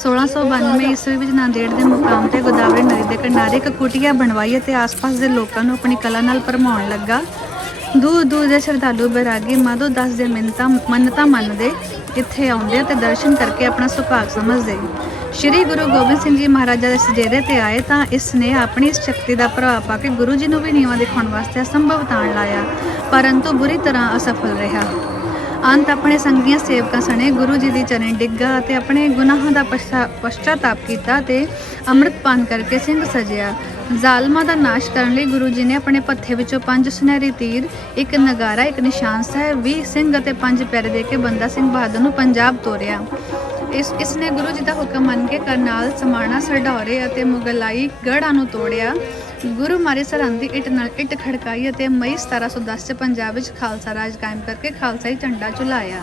1692 ਈਸਵੀ ਵਿੱਚ ਨਾਂਦੇੜ ਦੇ ਮੁਕਾਮ ਤੇ ਗੋਦਾਵਰੀ ਨਦੀ ਦੇ ਕਿਨਾਰੇ ਇੱਕ ਕੁਟੀਆ ਬਣਵਾਈ ਅਤੇ ਆਸ-ਪਾਸ ਦੇ ਲੋਕਾਂ ਨੂੰ ਆਪਣੀ ਕਲਾ ਨਾਲ ਭਰਮਾਉਣ ਲੱਗਾ। ਦੂਰ ਦੂਰ ਦੇ ਸ਼ਰਧਾਲੂ ਬੈਰਾਗੀ ਮਾਧੋ ਦਾਸ ਦੇ ਮੰਨਤਾਂ ਮੰਨਦੇ ਇੱਥੇ ਆਉਂਦੇ ਤੇ ਦਰਸ਼ਨ ਕਰਕੇ ਆਪਣਾ ਸੁਭਾਗ ਸਮਝਦੇ। ਸ਼੍ਰੀ ਗੁਰੂ ਗੋਬਿੰਦ ਸਿੰਘ ਜੀ ਮਹਾਰਾਜਾ ਦੇ ਸਜੇਰੇ ਤੇ ਆਏ ਤਾਂ ਇਸ ਨੇ ਆਪਣੀ ਇਸ ਸ਼ਕਤੀ ਦਾ ਪ੍ਰਭਾਵ ਪਾ ਕੇ ਗੁਰੂ ਜੀ ਨੂੰ ਵੀ ਨੀਵਾਂ ਦਿਖਾਉਣ ਵਾਸਤੇ ਅਸੰਭਵ ਤਾਣ ਲਾਇਆ, ਪਰੰਤੂ ਬੁਰੀ ਤਰ੍ਹਾਂ ਅਸਫਲ ਰਿਹਾ। ਅੰਤ ਆਪਣੇ ਸੰਗੀਆਂ ਸੇਵਕਾਂ ਸਣੇ ਗੁਰੂ ਜੀ ਦੀ ਚਰਨ ਡਿੱਗਾ ਅਤੇ ਆਪਣੇ ਗੁਨਾਹਾਂ ਦਾ ਪਛਤਾਤਾਪ ਕੀਤਾ ਤੇ ਅੰਮ੍ਰਿਤ ਪਾਨ ਕਰਕੇ ਸਿੰਘ ਸਜਿਆ। ਜ਼ਾਲਮਾਂ ਦਾ ਨਾਸ਼ ਕਰਨ ਲਈ ਗੁਰੂ ਜੀ ਨੇ ਆਪਣੇ ਪੱਥੇ ਵਿੱਚੋਂ 5 ਸੁਨਹਿਰੀ ਤੀਰ, ਇੱਕ ਨਗਾਰਾ, ਇੱਕ ਨਿਸ਼ਾਨ ਸਾਹਿਬ, 20 ਸਿੰਘ ਅਤੇ 5 ਪਿਆਰੇ ਦੇ ਕੇ ਬੰਦਾ ਸਿੰਘ ਬਹਾਦਰ ਨੂੰ ਪੰਜਾਬ ਤੋਰਿਆ। ਇਸ ਨੇ ਗੁਰੂ ਜੀ ਦਾ ਹੁਕਮ ਮੰਨ ਕੇ ਕਰਨਾਲ, ਸਮਾਣਾ, ਸਰਡੌਰੇ ਅਤੇ ਮੁਗਲਾਈ ਗੜ੍ਹਾਂ ਨੂੰ ਤੋੜਿਆ। ਗੁਰੂ ਮਾਰੀ ਸਰਹੰਦ ਦੀ ਇੱਟ ਨਾਲ ਇੱਟ ਖੜਕਾਈ ਅਤੇ ਮਈ 1710 ਚ ਪੰਜਾਬ ਵਿੱਚ ਖਾਲਸਾ ਰਾਜ ਕਾਇਮ ਕਰਕੇ ਖਾਲਸਾਈ ਝੰਡਾ ਝੁਲਾਇਆ।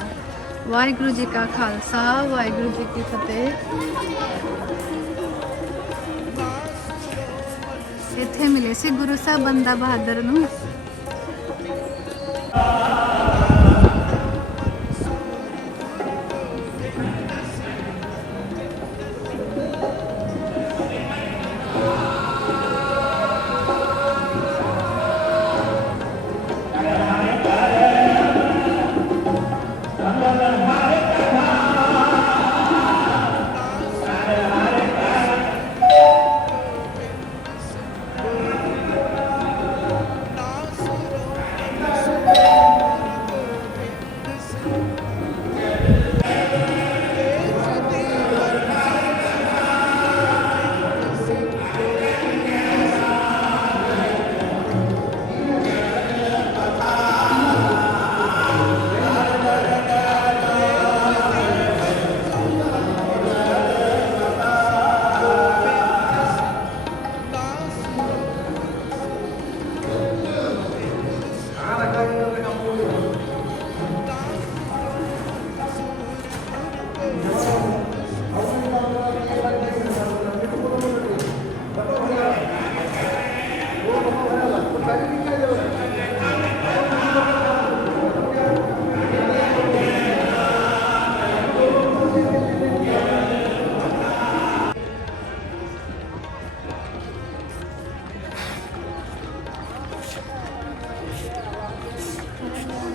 ਵਾਹਿਗੁਰੂ ਜੀ ਕਾ ਖਾਲਸਾ ਵਾਹਿਗੁਰੂ ਜੀ ਕੀ ਫਤਿਹ। ਇੱਥੇ ਮਿਲੇ ਸੀ ਗੁਰੂ ਸਾਹਿਬ ਬੰਦਾ ਬਹਾਦਰ ਨੂੰ।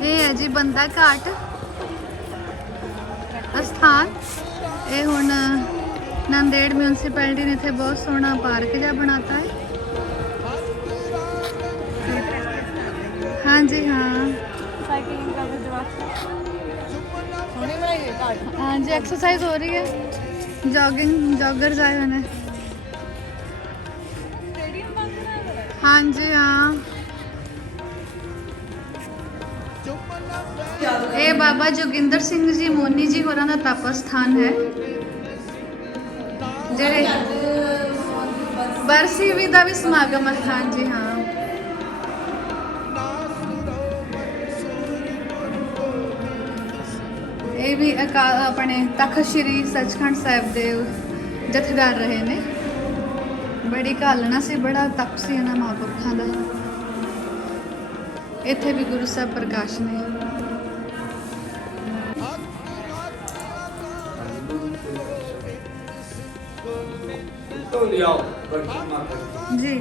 ਇਹ ਹੈ ਜੀ ਬੰਦਾ ਘਾਟ ਅਸਥਾਨ। ਇਹ ਹੁਣ ਨਾਂਦੇੜ ਮਿਊਨਿਸਪੈਲਿਟੀ ਨੇ ਇੱਥੇ ਬਹੁਤ ਸੋਹਣਾ ਪਾਰਕ ਜਿਹਾ ਬਣਾਤਾ ਹੈ। ਹਾਂਜੀ ਹਾਂ, ਸਾਈਕਲਿੰਗ ਕਰਦੇ ਜਵਾਕ ਸੋਹਣੀ ਬਣਾਈ ਹੈ ਘਾਟ। ਹਾਂਜੀ ਐਕਸਰਸਾਈਜ਼ ਹੋ ਰਹੀ ਹੈ, ਜੋਗਰ ਆਏ ਹੋਏ ਨੇ। ਹਾਂਜੀ ਹਾਂ, ਇਹ ਬਾਬਾ ਜੋਗਿੰਦਰ ਸਿੰਘ ਜੀ ਮੋਨੀ ਜੀ ਹੋਰਾਂ ਦਾ ਤਪ ਸਥਾਨ ਹੈ, ਜਿਹੜੇ ਬਰਸੀ ਵੀ ਦਾ ਵੀ ਸਮਾਗਮ ਹੈ। ਹਾਂਜੀ ਹਾਂ, ਇਹ ਵੀ ਆਪਣੇ ਤਖਤ ਸ੍ਰੀ ਸੱਚਖੰਡ ਸਾਹਿਬ ਦੇ ਜਥੇਦਾਰ ਰਹੇ ਨੇ। ਬੜੀ ਘਾਲਣਾ ਸੀ, ਬੜਾ ਤਪ ਸੀ ਇਹਨਾਂ ਮਹਾਂਪੁਰਖਾਂ ਦਾ। ਇੱਥੇ ਵੀ ਗੁਰੂ ਸਾਹਿਬ ਪ੍ਰਕਾਸ਼ ਨੇ। तो ले आओ गणपति माता जी।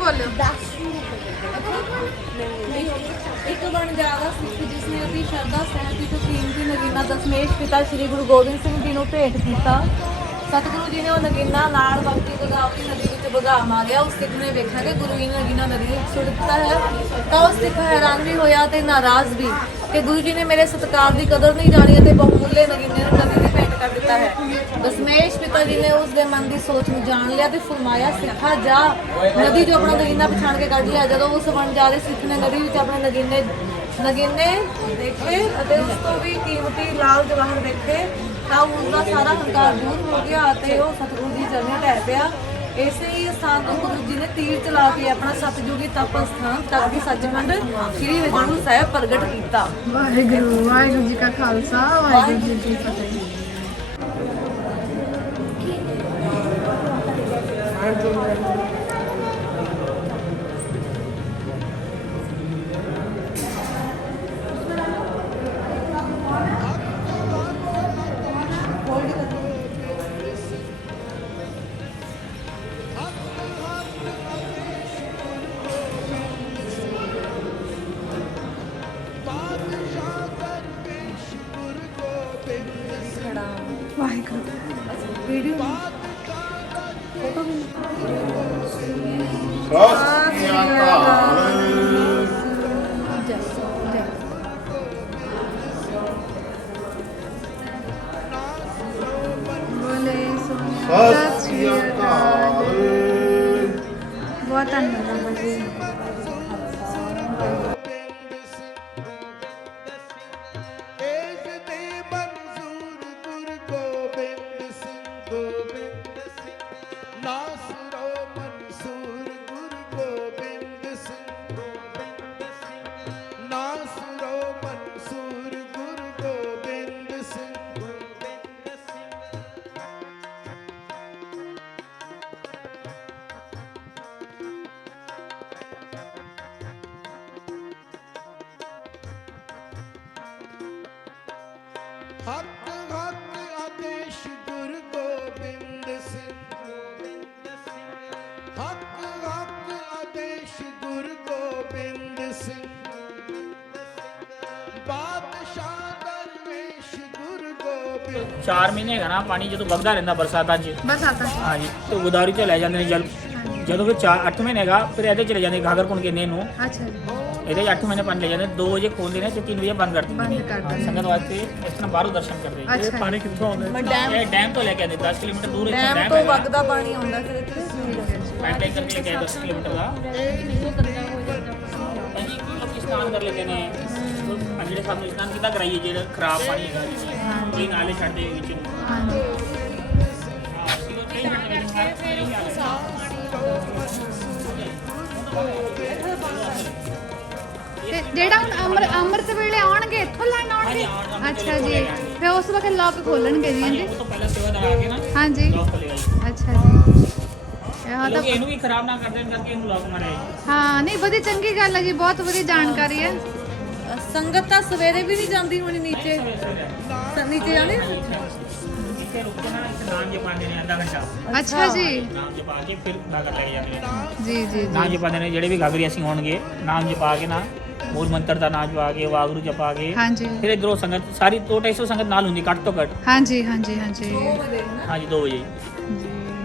बोलो। ਇੱਕ ਬਣ ਜਾਗਾ ਸਿੱਖ ਜਿਸ ਨੇ ਅਤੀ ਸ਼ਰਧਾ ਸਹਿਤੀ ਤੋਂ ਕੀਮਤੀ ਨਗੀਨਾ ਦਸਮੇਸ਼ ਪਿਤਾ ਸ੍ਰੀ ਗੁਰੂ ਗੋਬਿੰਦ ਸਿੰਘ ਜੀ ਨੂੰ ਭੇਟ ਕੀਤਾ। ਸਤਿਗੁਰੂ ਜੀ ਨੇ ਉਹ ਨਗੀਨਾ ਨਾਲ ਬਗਤੀ ਗੋਦਾਵਰੀ ਨਦੀ ਵਿੱਚ ਵਗਾ ਮਾਰਿਆ। ਉਸ ਸਿੱਖ ਨੇ ਵੇਖਿਆ ਕਿ ਗੁਰੂ ਜੀ ਨੇ ਨਗੀਨਾ ਨਦੀ ਵਿੱਚ ਸੁੱਟ ਦਿੱਤਾ ਹੈ ਤਾਂ ਉਸ ਸਿੱਖ ਹੈਰਾਨ ਵੀ ਹੋਇਆ ਤੇ ਨਾਰਾਜ਼ ਵੀ ਕਿ ਗੁਰੂ ਜੀ ਨੇ ਮੇਰੇ ਸਤਿਕਾਰ ਦੀ ਕਦਰ ਨਹੀਂ ਜਾਣੀ ਅਤੇ ਬਹੁਮੁੱਲੇ ਨਗੀਨੇ ਨੂੰ ਨਦੀ ਦੀ ਭੇਟ ਕਰ ਦਿੱਤਾ ਹੈ। ਦਸਮੇਸ਼ ਪਿਤਾ ਜੀ ਨੇ ਉਸ ਦੇ ਮਨ ਦੀ ਸੋਚ ਨੂੰ ਜਾਣ ਲਿਆ ਤੇ ਫਰਮਾਇਆ, ਸਿੱਖਾ ਜਾ ਨਦੀ ਜੋ ਆਪਣਾ ਨਗੀਨਾ ਪਛਾਣ ਕੇ ਕੱਢ ਲਿਆ। ਜਦੋਂ ਉਸ ਬਣ ਜਾ ਰਹੇ ਸਿੱਖ ਨੇ ਨਦੀ ਵਿੱਚ ਆਪਣੇ ਨਗੀਨੇ ਦੇਖੇ ਅਤੇ ਉਸ ਤੋਂ ਵੀ ਕੀਮਤੀ ਲਾਲ ਜਵਾਹਰ ਦੇਖੇ ਤਾਂ ਉਸ ਦਾ ਸਾਰਾ ਹੰਕਾਰ ਦੂਰ ਹੋ ਗਿਆ ਅਤੇ ਉਹ ਸਤਿਗੁਰੂ ਦੀ ਚਰਨਾਂ ਢਹਿ ਪਿਆ। ਇਸੇ ਹੀ ਸਥਾਨ ਤੋਂ ਗੁਰੂ ਜੀ ਨੇ ਤੀਰ ਚਲਾ ਕੇ ਆਪਣਾ ਸਤਿਜੁਗੀ ਤਪ ਸਥਾਨ ਤਖਤ ਸੱਚਖੰਡ ਸ੍ਰੀ ਹਜ਼ੂਰ ਸਾਹਿਬ ਪ੍ਰਗਟ ਕੀਤਾ। ਵਾਹਿਗੁਰੂ ਵਾਹਿਗੁਰੂ ਜੀ ਕਾ ਖਾਲਸਾ ਵਾਹਿਗੁਰੂ ਜੀ ਕੀ ਫਤਿਹ। ਵਾਹਿਗੁਰੂ ਵੀਡੀਓ ਫੋਟੋ ਵੀ ਸਤਿ ਸ੍ਰੀ ਅਕਾਲ। ਬੋਲੇ ਸੋਨਿਆ ਸਤਿ ਸ੍ਰੀ ਅਕਾਲ। ਬਹੁਤ ਧੰਨਵਾਦ ਬਾਬਾ ਜੀ। ਹੱਕ ਹੱਕ ਆਦੇਸ਼ ਗੁਰੂ ਗੋਬਿੰਦ ਸਿੰਘ। ਹੱਕ ਹੱਕ ਆਦੇਸ਼ ਗੁਰੂ ਗੋਬਿੰਦ ਸਿੰਘ। ਬਾਦਸ਼ਾਹ ਦਰਵੇਸ਼ ਗੁਰੂ ਗੋਬਿੰਦ। 4 ਮਹੀਨੇ ਹੈਗਾ ਨਾ ਪਾਣੀ ਜਦੋਂ ਵਗਦਾ ਰਹਿੰਦਾ ਬਰਸਾਤਾਂ 'ਚ। ਬਸ ਆਤਾ ਹਾਂਜੀ ਤੇ ਗੋਦਾਵਰੀ ਤੋਂ ਲੈ ਜਾਂਦੇ ਨੇ ਜਲ। ਜਦੋਂ ਫਿਰ 8 ਮਹੀਨੇ ਹੈਗਾ ਫਿਰ ਇਹਦੇ ਚਲੇ ਜਾਂਦੇ ਘਾਗਰ ਕੁੰਡ ਕਹਿੰਦੇ ਇਹਨੂੰ। ਅੱਛਾ ਜੀ। ਇਹਦੇ 8 ਮਹੀਨੇ ਪਾਣੀ ਲੈ ਜਾਂਦੇ 2 ਵਜੇ ਖੋਲਦੇ ਨੇ ਤੇ 3 ਵਜੇ ਬੰਦ ਕਰ ਦਿੰਦੇ ਬੰਦ ਕਰ ਦਿੰਦੇ ਨੇ। ਸੰਗਤ ਵਾਸਤੇ ਇਸ ਤਰ੍ਹਾਂ ਬਾਹਰੋਂ ਦਰਸ਼ਨ ਕਰਦੇ ਨੇ। ਅੱਛਾ ਪਾਣੀ ਕਿੱਥੋਂ ਆਉਂਦਾ ਡੈਮ ਇਹ ਡੈਮ ਤੋਂ ਲੈ ਕੇ ਆਉਂਦੇ 10 ਕਿਲੋਮੀਟਰ ਦੂਰ ਇੱਥੋਂ ਡੈਮ ਡੈਮ ਤੋਂ ਹੈਗਾ। ਵਗਦਾ ਪਾਣੀ ਆਉਂਦਾ ਫਿਰ ਇੱਥੇ ਪਾਈਪ ਲਾਈਨ ਕਰਕੇ ਲੈ ਕੇ ਆਏ 10 ਕਿਲੋਮੀਟਰ ਦਾ। ਅਸੀਂ ਲੋਕ ਇਸ਼ਨਾਨ ਕਰ ਲੈਂਦੇ ਨੇ। ਜਿਹੜੇ ਸਾਨੂੰ ਇਸ਼ਨਾਨ ਕਿੱਦਾਂ ਕਰਾਈਏ ਜਿਹੜਾ ਖਰਾਬ ਪਾਣੀ ਹੈਗਾ ਕੋਈ ਨਾਲੇ ਛੱਡਦੇ ਵਿੱਚ ਨੂੰ। ਹਾਂਜੀ। ਤੇ ਜਿਹੜਾ ਹੁਣ ਅੰਮ੍ਰਿਤ ਵੇਲੇ ਆਉਣਗੇ ਇੱਥੋਂ ਲੈਣ ਆਉਣਗੇ। ਅੱਛਾ ਜੀ। ਫਿਰ ਉਸ ਵਕਤ ਲੋਕ ਖੋਲਣਗੇ ਜੀ ਹਾਂਜੀ। ਉਹ ਤੋਂ ਪਹਿਲਾਂ ਸੇਵਾਦਾਰ ਆ ਕੇ ਨਾ ਹਾਂਜੀ। ਲੋਕ ਖੋਲੇਗਾ ਜੀ। ਅੱਛਾ ਜੀ। ਇਹ ਤਾਂ ਕਿਉਂਕਿ ਇਹਨੂੰ ਵੀ ਖਰਾਬ ਨਾ ਕਰ ਦੇਣ ਕਰਕੇ ਇਹਨੂੰ ਲੋਕ ਮਾਰਿਆ ਜੀ। ਹਾਂ ਨਹੀਂ ਵਧੀਆ ਚੰਗੀ ਗੱਲ ਹੈ ਜੀ। ਬਹੁਤ ਵਧੀਆ ਜਾਣਕਾਰੀ ਹੈ। ਸੰਗਤ ਤਾਂ ਸਵੇਰੇ ਵੀ ਨਹੀਂ ਜਾਂਦੀ ਹੋਣੀ ਨੀਚੇ ਨੀਚੇ ਜਾਂਦੇ ਇੱਥੇ ਰੁਕ ਕੇ ਨਾ ਇੱਥੇ ਨਾਮ ਜਪਾਉਂਦੇ ਨੇ ਅੱਧਾ ਘੰਟਾ। ਅੱਛਾ ਜੀ। ਨਾਮ ਜਪਾ ਕੇ ਫਿਰ ਘਾਗਰ ਲੈ ਕੇ ਜਾਂਦੇ ਨੇ। ਜੀ ਜੀ ਨਾਮ ਜੀ। ਜਪਾਉਂਦੇ ਨੇ ਜਿਹੜੇ ਵੀ ਘਾਗਰੀ ਅਸੀਂ ਹੋਣਗੇ ਨਾਮ ਜਪਾ ਕੇ ਨਾ ਮੂਲ ਮੰਤਰ ਦਾ ਨਾਮ ਜਪਾ ਕੇ ਵਾਹਿਗੁਰੂ ਜਪਾ ਕੇ ਹਾਂਜੀ ਫਿਰ ਇਧਰੋਂ ਸੰਗਤ ਸਾਰੀ 2-250 ਸੰਗਤ ਨਾਲ ਹੁੰਦੀ ਘੱਟ ਤੋਂ ਘੱਟ। ਹਾਂਜੀ ਹਾਂਜੀ ਹਾਂਜੀ। ਹਾਂਜੀ 2 ਵਜੇ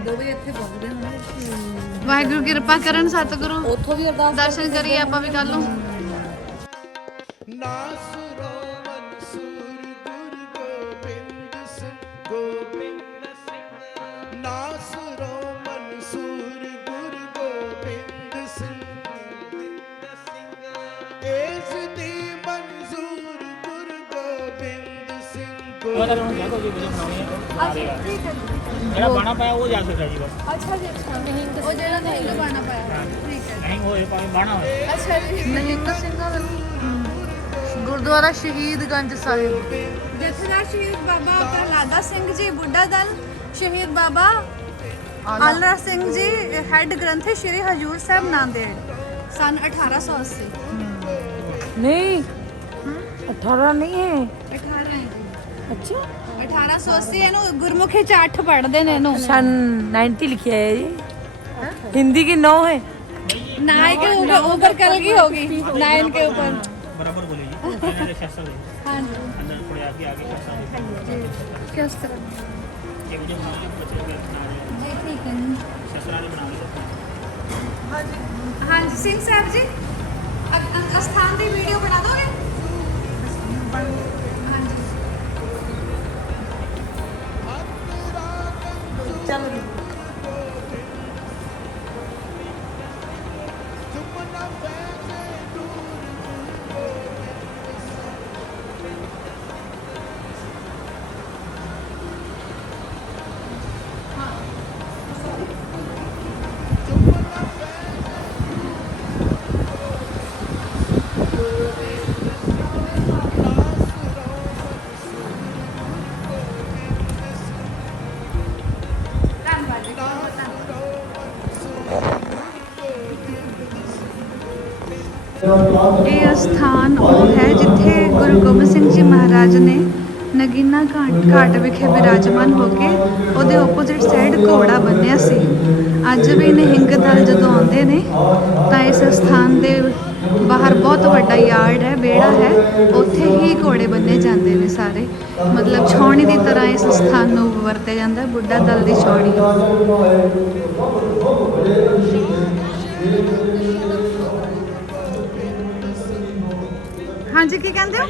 2 ਵਜੇ ਇੱਥੇ ਪਹੁੰਚਦੇ ਹੋਣਗੇ। ਵਾਹਿਗੁਰੂ ਕਿਰਪਾ ਕਰਨ ਸਤਿਗੁਰੂ। ਉੱਥੋਂ ਵੀ ਅਰਦਾਸ ਦਰਸ਼ਨ ਕਰੀਏ ਆਪਾਂ ਵੀ ਕੱਲ ਨੂੰ। ਨਾਸੁਰੋ ਮਨਸੂਰ ਗੁਰੂ ਗੋਬਿੰਦ ਸਿੰਘ। ਗੋਬਿੰਦ ਸਿੰਘ। ਨਾਸੁਰੋ ਮਨਸੂਰ ਗੁਰੂ ਗੋਬਿੰਦ ਸਿੰਘ। ਉਹ ਤਾਂ ਉਹਨੂੰ ਦੇਖੋ ਜੀ ਵੀਡੀਓ ਬਣਾਉਣੀ ਹੈ ਬਣਾ ਦੇਗਾ ਜਿਹੜਾ ਬਾਣਾ ਪਾਇਆ ਉਹ ਜਾ ਸਕਦਾ ਜੀ ਬਸ ਅੱਛਾ ਜੀ ਅੱਛਾ ਉਹ ਜਿਹੜਾ ਨਹੀਂ ਬਾਣਾ ਪਾਇਆ ਠੀਕ ਹੈ ਨਹੀਂ ਹੋਏ ਭਾਵੇਂ ਬਾਣਾ ਹੋਏ ਅੱਛਾ ਜੀ ਮਹਿੰਦਰ ਸਿੰਘਾਂ ਦਾ ਗੁਰਦੁਆਰਾ ਸ਼ਹੀਦਗੰਜ ਸਾਹਿਬ ਜਥੇਦਾਰ ਸ਼ਹੀਦ ਬਾਬਾ ਪ੍ਰਹਲਾਦਾ ਸਿੰਘ ਜੀ ਬੁੱਢਾ ਦਲ ਸ਼ਹੀਦ ਬਾਬਾ ਆਲਰਾ ਸਿੰਘ ਜੀ ਹੈੱਡ ਗ੍ਰੰਥੀ ਸ਼੍ਰੀ ਹਜੂਰ ਸਾਹਿਬ ਨਾਂਦੇੜ ਸਨ 1880 ਨਹੀਂ 18 ਨਹੀਂ ਹੈ 18 ਹੈ ਅੱਛਾ 1880 ਇਹਨੂੰ ਗੁਰਮੁਖੀ ਚ 8 ਪੜ੍ਹਦੇ ਨੇ ਇਹਨੂੰ सन 90 लिखा है जी हिंदी की 9 है 9 के ऊपर कल की होगी 9 के ऊपर बराबर बोले जी ਇਹਨਾਂ ਦੇ ਸ਼ਾਸਤਰ ਦੇ हाँ जी ਅੰਦਰ ਥੋੜੇ ਆगे ਸ਼ਾਸਤਰ ਦੇ किस तरह ਇਹ ਵੀਡੀਓ ਬਣਾ ਕੇ ਬੱਚੇ ਨੂੰ ਬਣਾ ਦੇ जी ठीक है ਸ਼ਾਸਤਰਾਂ ਦੇ ਬਣਾ ਲਓ हाँ जी सिंह साहब जी स्थान की वीडियो बना दोगे हाँ जी चलो ਇਹ ਸਥਾਨ ਉਹ ਹੈ ਜਿੱਥੇ ਗੁਰੂ ਗੋਬਿੰਦ ਸਿੰਘ ਜੀ ਮਹਾਰਾਜ ਨੇ ਨਗੀਨਾ ਘਾਟ ਵਿਖੇ ਵਿਰਾਜਮਾਨ ਹੋ ਕੇ ਉਹਦੇ ਆਪੋਜ਼ਿਟ ਸਾਈਡ ਘੋੜਾ ਬੰਨਿਆ ਸੀ। ਅੱਜ ਵੀ ਨਿਹੰਗ ਦਲ ਜਦੋਂ ਆਉਂਦੇ ਨੇ ਤਾਂ ਇਸ ਸਥਾਨ ਦੇ ਬਾਹਰ ਬਹੁਤ ਵੱਡਾ ਯਾਰਡ ਹੈ, ਵਿਹੜਾ ਹੈ, ਉੱਥੇ ਹੀ ਘੋੜੇ ਬੰਨੇ ਜਾਂਦੇ ਨੇ ਸਾਰੇ। ਮਤਲਬ ਛਾਉਣੀ ਦੀ ਤਰ੍ਹਾਂ ਇਸ ਸਥਾਨ ਨੂੰ ਵਰਤਿਆ ਜਾਂਦਾ ਹੈ, ਬੁੱਢਾ ਦਲ ਦੀ ਛਾਉਣੀ। ਹਾਂਜੀ ਕੀ ਕਹਿੰਦੇ ਹੋ?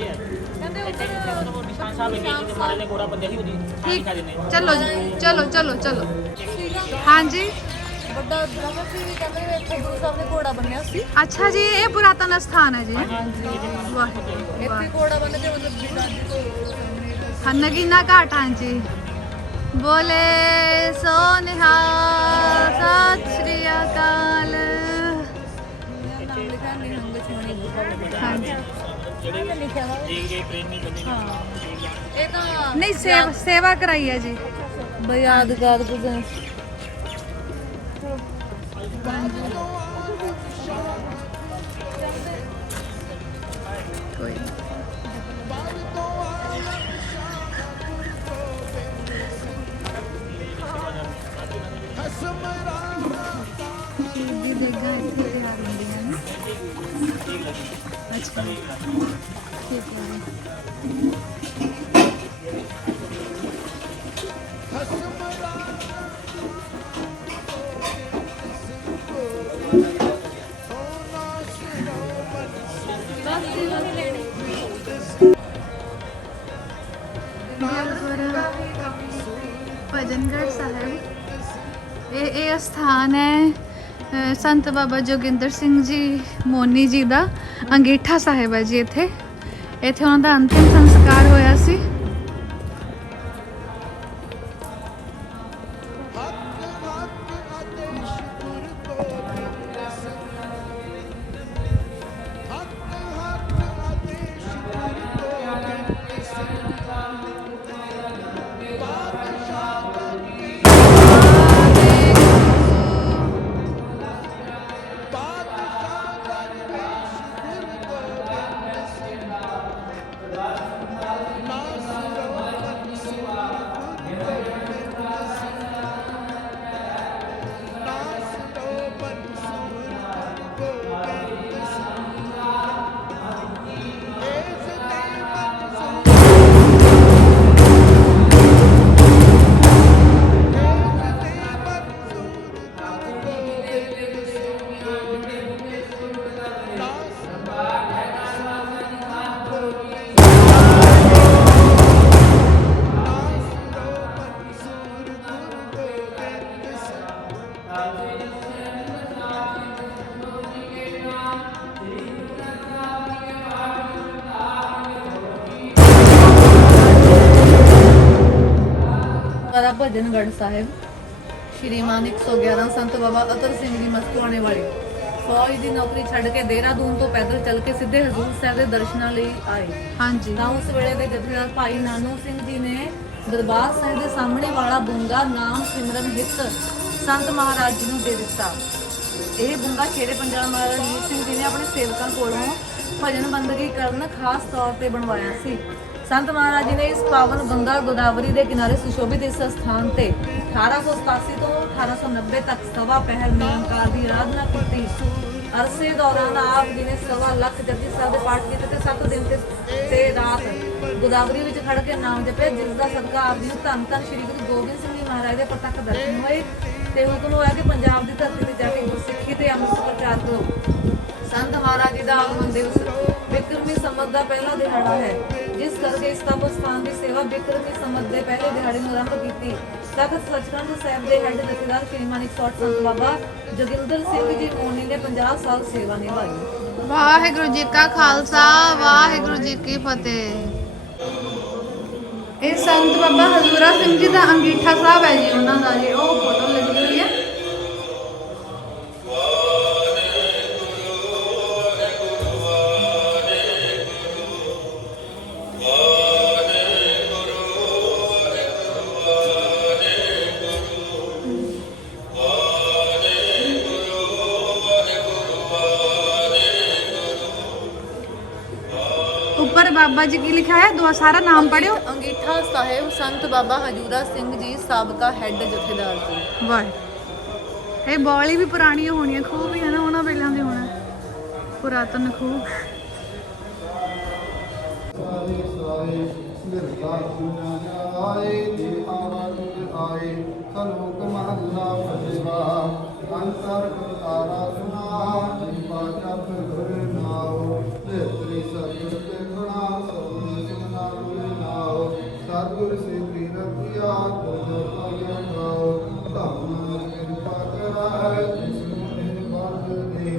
ਨਿਸ਼ਾਨ ਸਾਹਿਬ ਹੈਗੇ ਜੀ ਮਹਾਰਾਜ ਨੇ ਘੋੜਾ ਬੰਦਿਆ ਸੀ ਉਹਦੀ ਠੀਕ ਦਿਖਾ ਦਿੰਦੇ ਚਲੋ ਜੀ ਚਲੋ ਚਲੋ ਚਲੋ ਹਾਂਜੀ ਵੱਡਾ ਦਰਗਾਹ ਸੀ ਵੀ ਕਹਿੰਦੇ ਨੇ ਇੱਥੇ ਗੁਰੂ ਸਾਹਿਬ ਨੇ ਘੋੜਾ ਬੰਨਿਆ ਸੀ ਅੱਛਾ ਜੀ ਇਹ ਪੁਰਾਤਨ ਸਥਾਨ ਹੈ ਜੀ ਵਾਹ ਇੱਥੇ ਘੋੜਾ ਬੰਨ ਕੇ ਮਤਲਬ ਹਾਂ ਨਗੀਨਾ ਘਾਟ ਹਾਂਜੀ ਬੋਲੇ ਸੋ ਨਿਹਾਲ ਸਤਿ ਸ਼੍ਰੀ ਅਕਾਲ ਨਾਮ ਲਿਖਿਆ ਨਿਹੰਗ ਛਾਉਣੀ ਹਾਂਜੀ ਜਿਹੜੇ ਲਿਖਿਆ ਵਾ ਜੇ ਪ੍ਰੇਮੀ ਬੰਦੇ ਨੇ ਇਹ ਤਾਂ ਨਹੀਂ ਸੇਵਾ ਕਰਾਈ ਹੈ ਜੀ ਬਈ ਯਾਦਗਾਰ ਗੁਜ਼ਾਰ ਕੋਈ ਜੀ ਜਗ੍ਹਾ ਇੱਥੇ ਆ ਰਹੀਆਂ ਨੇ ਅੱਛਾ ਠੀਕ ਹੈ ਭਜਨਗੜ੍ਹ ਸਾਹਿਬ ਇਹ ਸਥਾਨ ਹੈ ਸੰਤ ਬਾਬਾ ਜੋਗਿੰਦਰ ਸਿੰਘ ਜੀ ਮੋਨੀ ਜੀ ਦਾ ਅੰਗੀਠਾ ਸਾਹਿਬ ਹੈ ਜੀ। ਇੱਥੇ ਉਹਨਾਂ ਦਾ ਅੰਤਿਮ ਸੰਸਕਾਰ ਹੋਇਆ ਸੀ। ਗੁਰਦੁਆਰਾ ਭਜਨਗੜ੍ਹ ਸਾਹਿਬ ਸ਼੍ਰੀਮਾਨ 111 ਸੰਤ ਬਾਬਾ ਅਤਰ ਸਿੰਘ ਜੀ ਮਸਤੂਆਣੇ ਵਾਲੇ ਫੌਜ ਦੀ ਨੌਕਰੀ ਛੱਡ ਕੇ ਦੇਹਰਾਦੂਨ ਤੋਂ ਪੈਦਲ ਚੱਲ ਕੇ ਸਿੱਧੇ ਹਜ਼ੂਰ ਸਾਹਿਬ ਦੇ ਦਰਸ਼ਨਾਂ ਲਈ ਆਏ। ਹਾਂਜੀ। ਤਾਂ ਉਸ ਵੇਲੇ ਦੇ ਜਥੇਦਾਰ ਭਾਈ ਨਾਨੂ ਸਿੰਘ ਜੀ ਨੇ ਦਰਬਾਰ ਸਾਹਿਬ ਦੇ ਸਾਹਮਣੇ ਵਾਲਾ ਬੁੰਗਾ ਨਾਮ ਸਿਮਰਨ ਹਿੱਤ ਸੰਤ ਮਹਾਰਾਜ ਜੀ ਨੂੰ ਦੇ ਦਿੱਤਾ। ਇਹ ਬੁੰਗਾ ਸ਼ੇਰੇ ਪੰਜਾਬ ਮਹਾਰਾਜ ਰਣਜੀਤ ਸਿੰਘ ਜੀ ਨੇ ਆਪਣੇ ਸੇਵਕਾਂ ਕੋਲੋਂ ਭਜਨ ਬੰਦਗੀ ਕਰਨ ਖਾਸ ਤੌਰ ਤੇ ਬਣਵਾਇਆ ਸੀ। ਸੰਤ ਮਹਾਰਾਜ ਜੀ ਨੇ ਇਸ ਪਾਵਨ ਗੰਗਾ ਗੋਦਾਵਰੀ ਦੇ ਕਿਨਾਰੇ ਸੁਸ਼ੋਭਿਤ ਇਸ ਸਥਾਨ ਤੇ 1887 ਤੋਂ 1890 ਤੱਕ ਸਵਾ ਪਹਿਰ ਨਿਰੰਕਾਰ ਦੀ ਆਰਾਧਨਾ ਕੀਤੀ। ਅਰਸੇ ਦੌਰਾਨ ਆਪ ਜੀ ਨੇ 1.25 ਲੱਖ ਜਪਜੀ ਸਾਹਿਬ ਦੇ ਪਾਠ ਕੀਤੇ ਤੇ 7 ਦਿਨ ਤੇ ਰਾਤ ਗੋਦਾਵਰੀ ਵਿੱਚ ਖੜ ਕੇ ਨਾਮ ਜਪਿਆ, ਜਿਸ ਦਾ ਸਦਕਾ ਆਪ ਜੀ ਨੂੰ ਧੰਨ ਧੰਨ ਸ਼੍ਰੀ ਗੁਰੂ ਗੋਬਿੰਦ ਸਿੰਘ ਜੀ ਮਹਾਰਾਜ ਦੇ ਪ੍ਰਤੱਖ ਦਰਸ਼ਨ ਹੋਏ ਤੇ ਹੁਕਮ ਹੋਇਆ ਕਿ ਪੰਜਾਬ ਦੀ ਧਰਤੀ ਤੇ ਜਾ ਕੇ ਗੁਰਸਿੱਖੀ ਤੇ ਅੰਮ੍ਰਿਤ ਪ੍ਰਚਾਰ ਕਰੋ। ਸੰਤ ਮਹਾਰਾਜ ਜੀ ਦਾ ਆਗਮਨ ਦਿਵਸ ਬਿਕਰਮੀ ਸੰਮਤ ਦਾ ਪਹਿਲਾ ਦਿਹਾੜਾ ਹੈ, ਜਿਸ ਕਰਕੇ ਇਸ ਤਪ ਸਥਾਨ ਦੀ ਸੇਵਾ ਬਿਕਰਮੀ ਸੰਮਤ ਦੇ ਪਹਿਲੇ ਦਿਹਾੜੇ ਨੂੰ ਆਰੰਭ ਕੀਤੀ। ਤਖਤ ਸੱਚਖੰਡ ਸਾਹਿਬ ਦੇ ਹੈੱਡ ਜਥੇਦਾਰ ਸ਼੍ਰੀਮਾਨ 108 ਸੰਤ ਬਾਬਾ ਜੋਗਿੰਦਰ ਸਿੰਘ ਜੀ ਮੋਨੀ ਨੇ 50 ਸਾਲ ਸੇਵਾ ਨਿਭਾਈ। ਵਾਹਿਗੁਰੂ ਜੀ ਕਾ ਖਾਲਸਾ, ਵਾਹਿਗੁਰੂ ਜੀ ਕੀ ਫਤਿਹ। ਇਹ ਸੰਤ ਬਾਬਾ ਹਜ਼ੂਰਾ ਸਿੰਘ ਜੀ ਦਾ ਅੰਗੀਠਾ ਸਾਹਿਬ ਹੈ ਜੀ, ਉਹਨਾਂ ਦਾ ਜੀ ਉਹ ਫੋਟੋ ਲੱਗੀ ਹੋਈ ਹੈ। ਉੱਪਰ ਬਾਬਾ ਜੀ ਕੀ ਲਿਖਿਆ ਹੈ, ਦੋ ਸਾਰਾ ਨਾਮ ਪੜਿਓ। ਅੰਗੀਠਾ ਸਾਹਿਬ ਸੰਤ ਬਾਬਾ ਹਜੂਰਾ ਸਿੰਘ ਜੀ ਸਾਬਕਾ ਹੈੱਡ ਜਥੇਦਾਰ ਜੀ। ਵਾਹ, ਇਹ ਬੌਲੀ ਵੀ ਪੁਰਾਣੀ ਹੋਣੀ, ਖੂਹ ਵੀ ਹੈ ਨਾ ਉਹਨਾਂ ਵੇਲਿਆਂ ਦੀ ਹੋਣਾ, ਪੁਰਾਤਨ ਖੂਹ। ਸਲੋਕ ਮਹੱਲਾ ਪੰਜਵਾ ਅੰਤਰ ਤਾਰਾ ਸੁਨਾ ਜਿਪਾ ਜਪ ਗੁਰ ਨਾਉ ਤੇਤਰੀ ਸਤਿ ਤੇ ਗੁਣਾ ਸਤਿ ਸੁਨਾ ਗੁਰ ਨਾਉ ਸਤਿਗੁਰ ਸ੍ਰੀ ਰਤਿਆ ਗੁਰ ਭਗਿਆ ਨਾਉ ਧੰਨ ਕਿਰਪਾ ਕਰਾਇ ਜਿਸ ਨੇ ਬੰਦ ਦੇ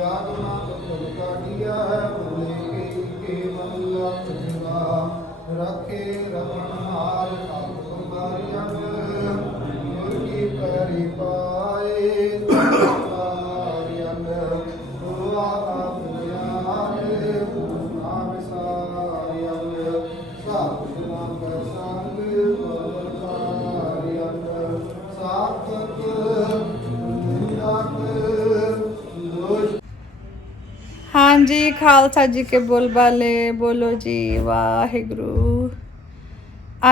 ਯਾਦ ਮਾਤ ਫੁਲ ਕਾਟਿਆ ਬੋਲੇ ਕੇ ਮਹੱਲਾ ਪੰਜਵਾ ਰੱਖੇ ਰਵਣ ਹਾਰ ਆਪ ਬਾਰਿਆ ਕੀ ਕਰੀ ਪਾਏ ਤਾਰਿਆਨ ਗੁਰੂ ਆਪ ਗਿਆਨ ਨਾਮ ਸਾਰਿਆਨ ਸਭ ਜਨਾਂ ਕਾ ਸੰਗ ਬਲ ਕਾਰਿਆਨ ਸਾਖਤ ਨਿਰਾਕ ਦੋਸ਼। ਹਾਂਜੀ, ਖਾਲਸਾ ਜੀ ਕੇ ਬੋਲ ਬਾਲੇ ਬੋਲੋ ਜੀ ਵਾਹਿਗੁਰੂ।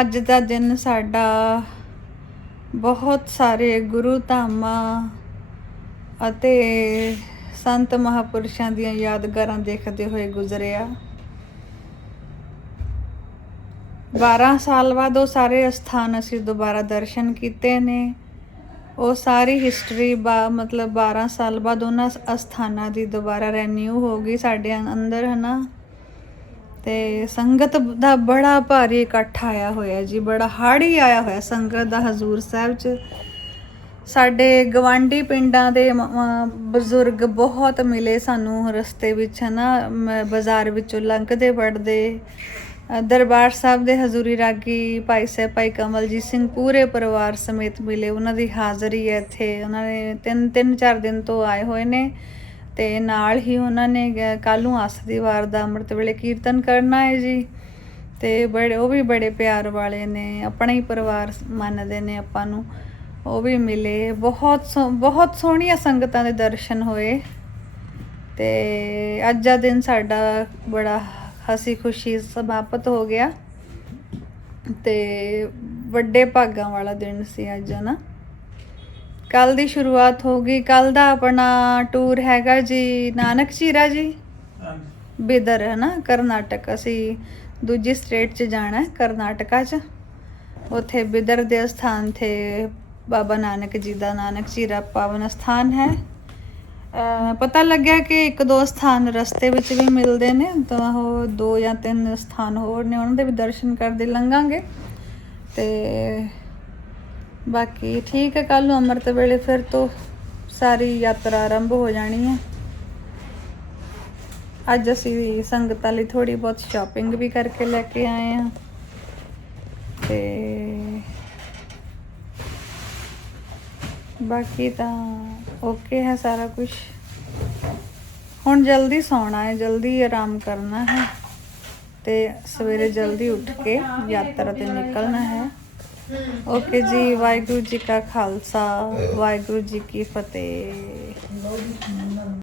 ਅੱਜ ਦਾ ਦਿਨ ਸਾਡਾ ਬਹੁਤ ਸਾਰੇ ਗੁਰੂ ਧਾਮਾਂ ਅਤੇ ਸੰਤ ਮਹਾਪੁਰਸ਼ਾਂ ਦੀਆਂ ਯਾਦਗਾਰਾਂ ਦੇਖਦੇ ਹੋਏ ਗੁਜ਼ਰਿਆ। 12 ਸਾਲ ਬਾਅਦ ਉਹ ਸਾਰੇ ਅਸਥਾਨ ਅਸੀਂ ਦੁਬਾਰਾ ਦਰਸ਼ਨ ਕੀਤੇ ਨੇ। ਉਹ ਸਾਰੀ ਹਿਸਟਰੀ ਮਤਲਬ 12 ਸਾਲ ਬਾਅਦ ਉਹਨਾਂ ਅਸਥਾਨਾਂ ਦੀ ਦੁਬਾਰਾ ਰੈਨਿਊ ਹੋ ਗਈ ਸਾਡੇ ਅੰਦਰ, ਹੈ ਨਾ। ਤੇ ਸੰਗਤ ਦਾ ਬੜਾ ਭਾਰੀ ਇਕੱਠ ਆਇਆ ਹੋਇਆ ਜੀ, ਬੜਾ ਹਾੜੀ ਆਇਆ ਹੋਇਆ ਸੰਗਤ ਦਾ ਹਜ਼ੂਰ ਸਾਹਿਬ 'ਚ। ਸਾਡੇ ਗਵਾਂਢੀ ਪਿੰਡਾਂ ਦੇ ਬਜ਼ੁਰਗ ਬਹੁਤ ਮਿਲੇ ਸਾਨੂੰ ਰਸਤੇ ਵਿੱਚ, ਹੈ ਨਾ, ਬਾਜ਼ਾਰ ਵਿੱਚੋਂ ਲੰਘਦੇ ਵੜਦੇ। ਦਰਬਾਰ ਸਾਹਿਬ ਦੇ ਹਜ਼ੂਰੀ ਰਾਗੀ ਭਾਈ ਸਾਹਿਬ ਭਾਈ ਕਮਲਜੀਤ ਸਿੰਘ ਪੂਰੇ ਪਰਿਵਾਰ ਸਮੇਤ ਮਿਲੇ। ਉਹਨਾਂ ਦੀ ਹਾਜ਼ਰੀ ਹੈ ਇੱਥੇ, ਉਹਨਾਂ ਨੇ 3-4 ਦਿਨ ਤੋਂ ਆਏ ਹੋਏ ਨੇ। ਤੇ ਨਾਲ ਹੀ ਉਹਨਾਂ ਨੇ ਕੱਲ੍ਹ ਨੂੰ ਆਸਦੀ ਵਾਰ ਦਾ ਅੰਮ੍ਰਿਤ ਵੇਲੇ ਕੀਰਤਨ ਕਰਨਾ ਹੈ ਜੀ। ਤੇ ਉਹ ਵੀ ਬੜੇ ਪਿਆਰ ਵਾਲੇ ਨੇ, ਆਪਣਾ ਹੀ ਪਰਿਵਾਰ ਮੰਨਦੇ ਨੇ ਆਪਾਂ ਨੂੰ। ਉਹ ਵੀ ਮਿਲੇ, ਬਹੁਤ ਸੋਹਣੀਆਂ ਸੰਗਤਾਂ ਦੇ ਦਰਸ਼ਨ ਹੋਏ। ਤੇ ਅੱਜ ਦਾ ਦਿਨ ਸਾਡਾ ਬੜਾ ਹਸੀ ਖੁਸ਼ੀ ਸਮਾਪਤ ਹੋ ਗਿਆ ਤੇ ਵੱਡੇ ਭਾਗਾਂ ਵਾਲਾ ਦਿਨ ਸੀ ਅੱਜ, ਨਾ। ਕੱਲ ਦੀ ਸ਼ੁਰੂਆਤ ਹੋ ਗਈ। ਕੱਲ ਦਾ ਆਪਣਾ ਟੂਰ ਹੈਗਾ ਜੀ ਨਾਨਕ ਝੀਰਾ ਜੀ, ਬਿਦਰ, ਹੈ ਨਾ, ਕਰਨਾਟਕ। ਅਸੀਂ ਦੂਜੀ ਸਟੇਟ 'ਚ ਜਾਣਾ ਹੈ, ਕਰਨਾਟਕਾ 'ਚ। ਉੱਥੇ ਬਿਦਰ ਦੇ ਸਥਾਨ ਤੇ ਬਾਬਾ ਨਾਨਕ ਜੀ ਦਾ ਨਾਨਕ ਝੀਰਾ ਪਾਵਨ ਸਥਾਨ ਹੈ। ਪਤਾ ਲੱਗਿਆ ਕਿ 1-2 ਸਥਾਨ ਰਸਤੇ ਵਿੱਚ ਵੀ ਮਿਲਦੇ ਨੇ, ਤਾਂ ਉਹ 2 ਜਾਂ 3 ਸਥਾਨ ਹੋਰ ਨੇ, ਉਹਨਾਂ ਦੇ ਵੀ ਦਰਸ਼ਨ ਕਰਦੇ ਲੰਘਾਂਗੇ। ਤੇ ਬਾਕੀ ਠੀਕ ਹੈ, ਕੱਲ੍ਹ ਨੂੰ ਅੰਮ੍ਰਿਤ ਵੇਲੇ ਫਿਰ ਤੋਂ ਸਾਰੀ ਯਾਤਰਾ ਆਰੰਭ ਹੋ ਜਾਣੀ ਹੈ। ਅੱਜ ਅਸੀਂ ਸੰਗਤਾਂ ਲਈ ਥੋੜ੍ਹੀ ਬਹੁਤ ਸ਼ਾਪਿੰਗ ਵੀ ਕਰਕੇ ਲੈ ਕੇ ਆਏ ਹਾਂ। ਤੇ बाकी तो ओके है सारा कुछ। हुण जल्दी सोना है, जल्दी आराम करना है ते सवेरे जल्दी उठ के यात्रा ते निकलना है। ओके जी, वाहिगुरू जी का खालसा, वाहिगुरू जी की फतेह।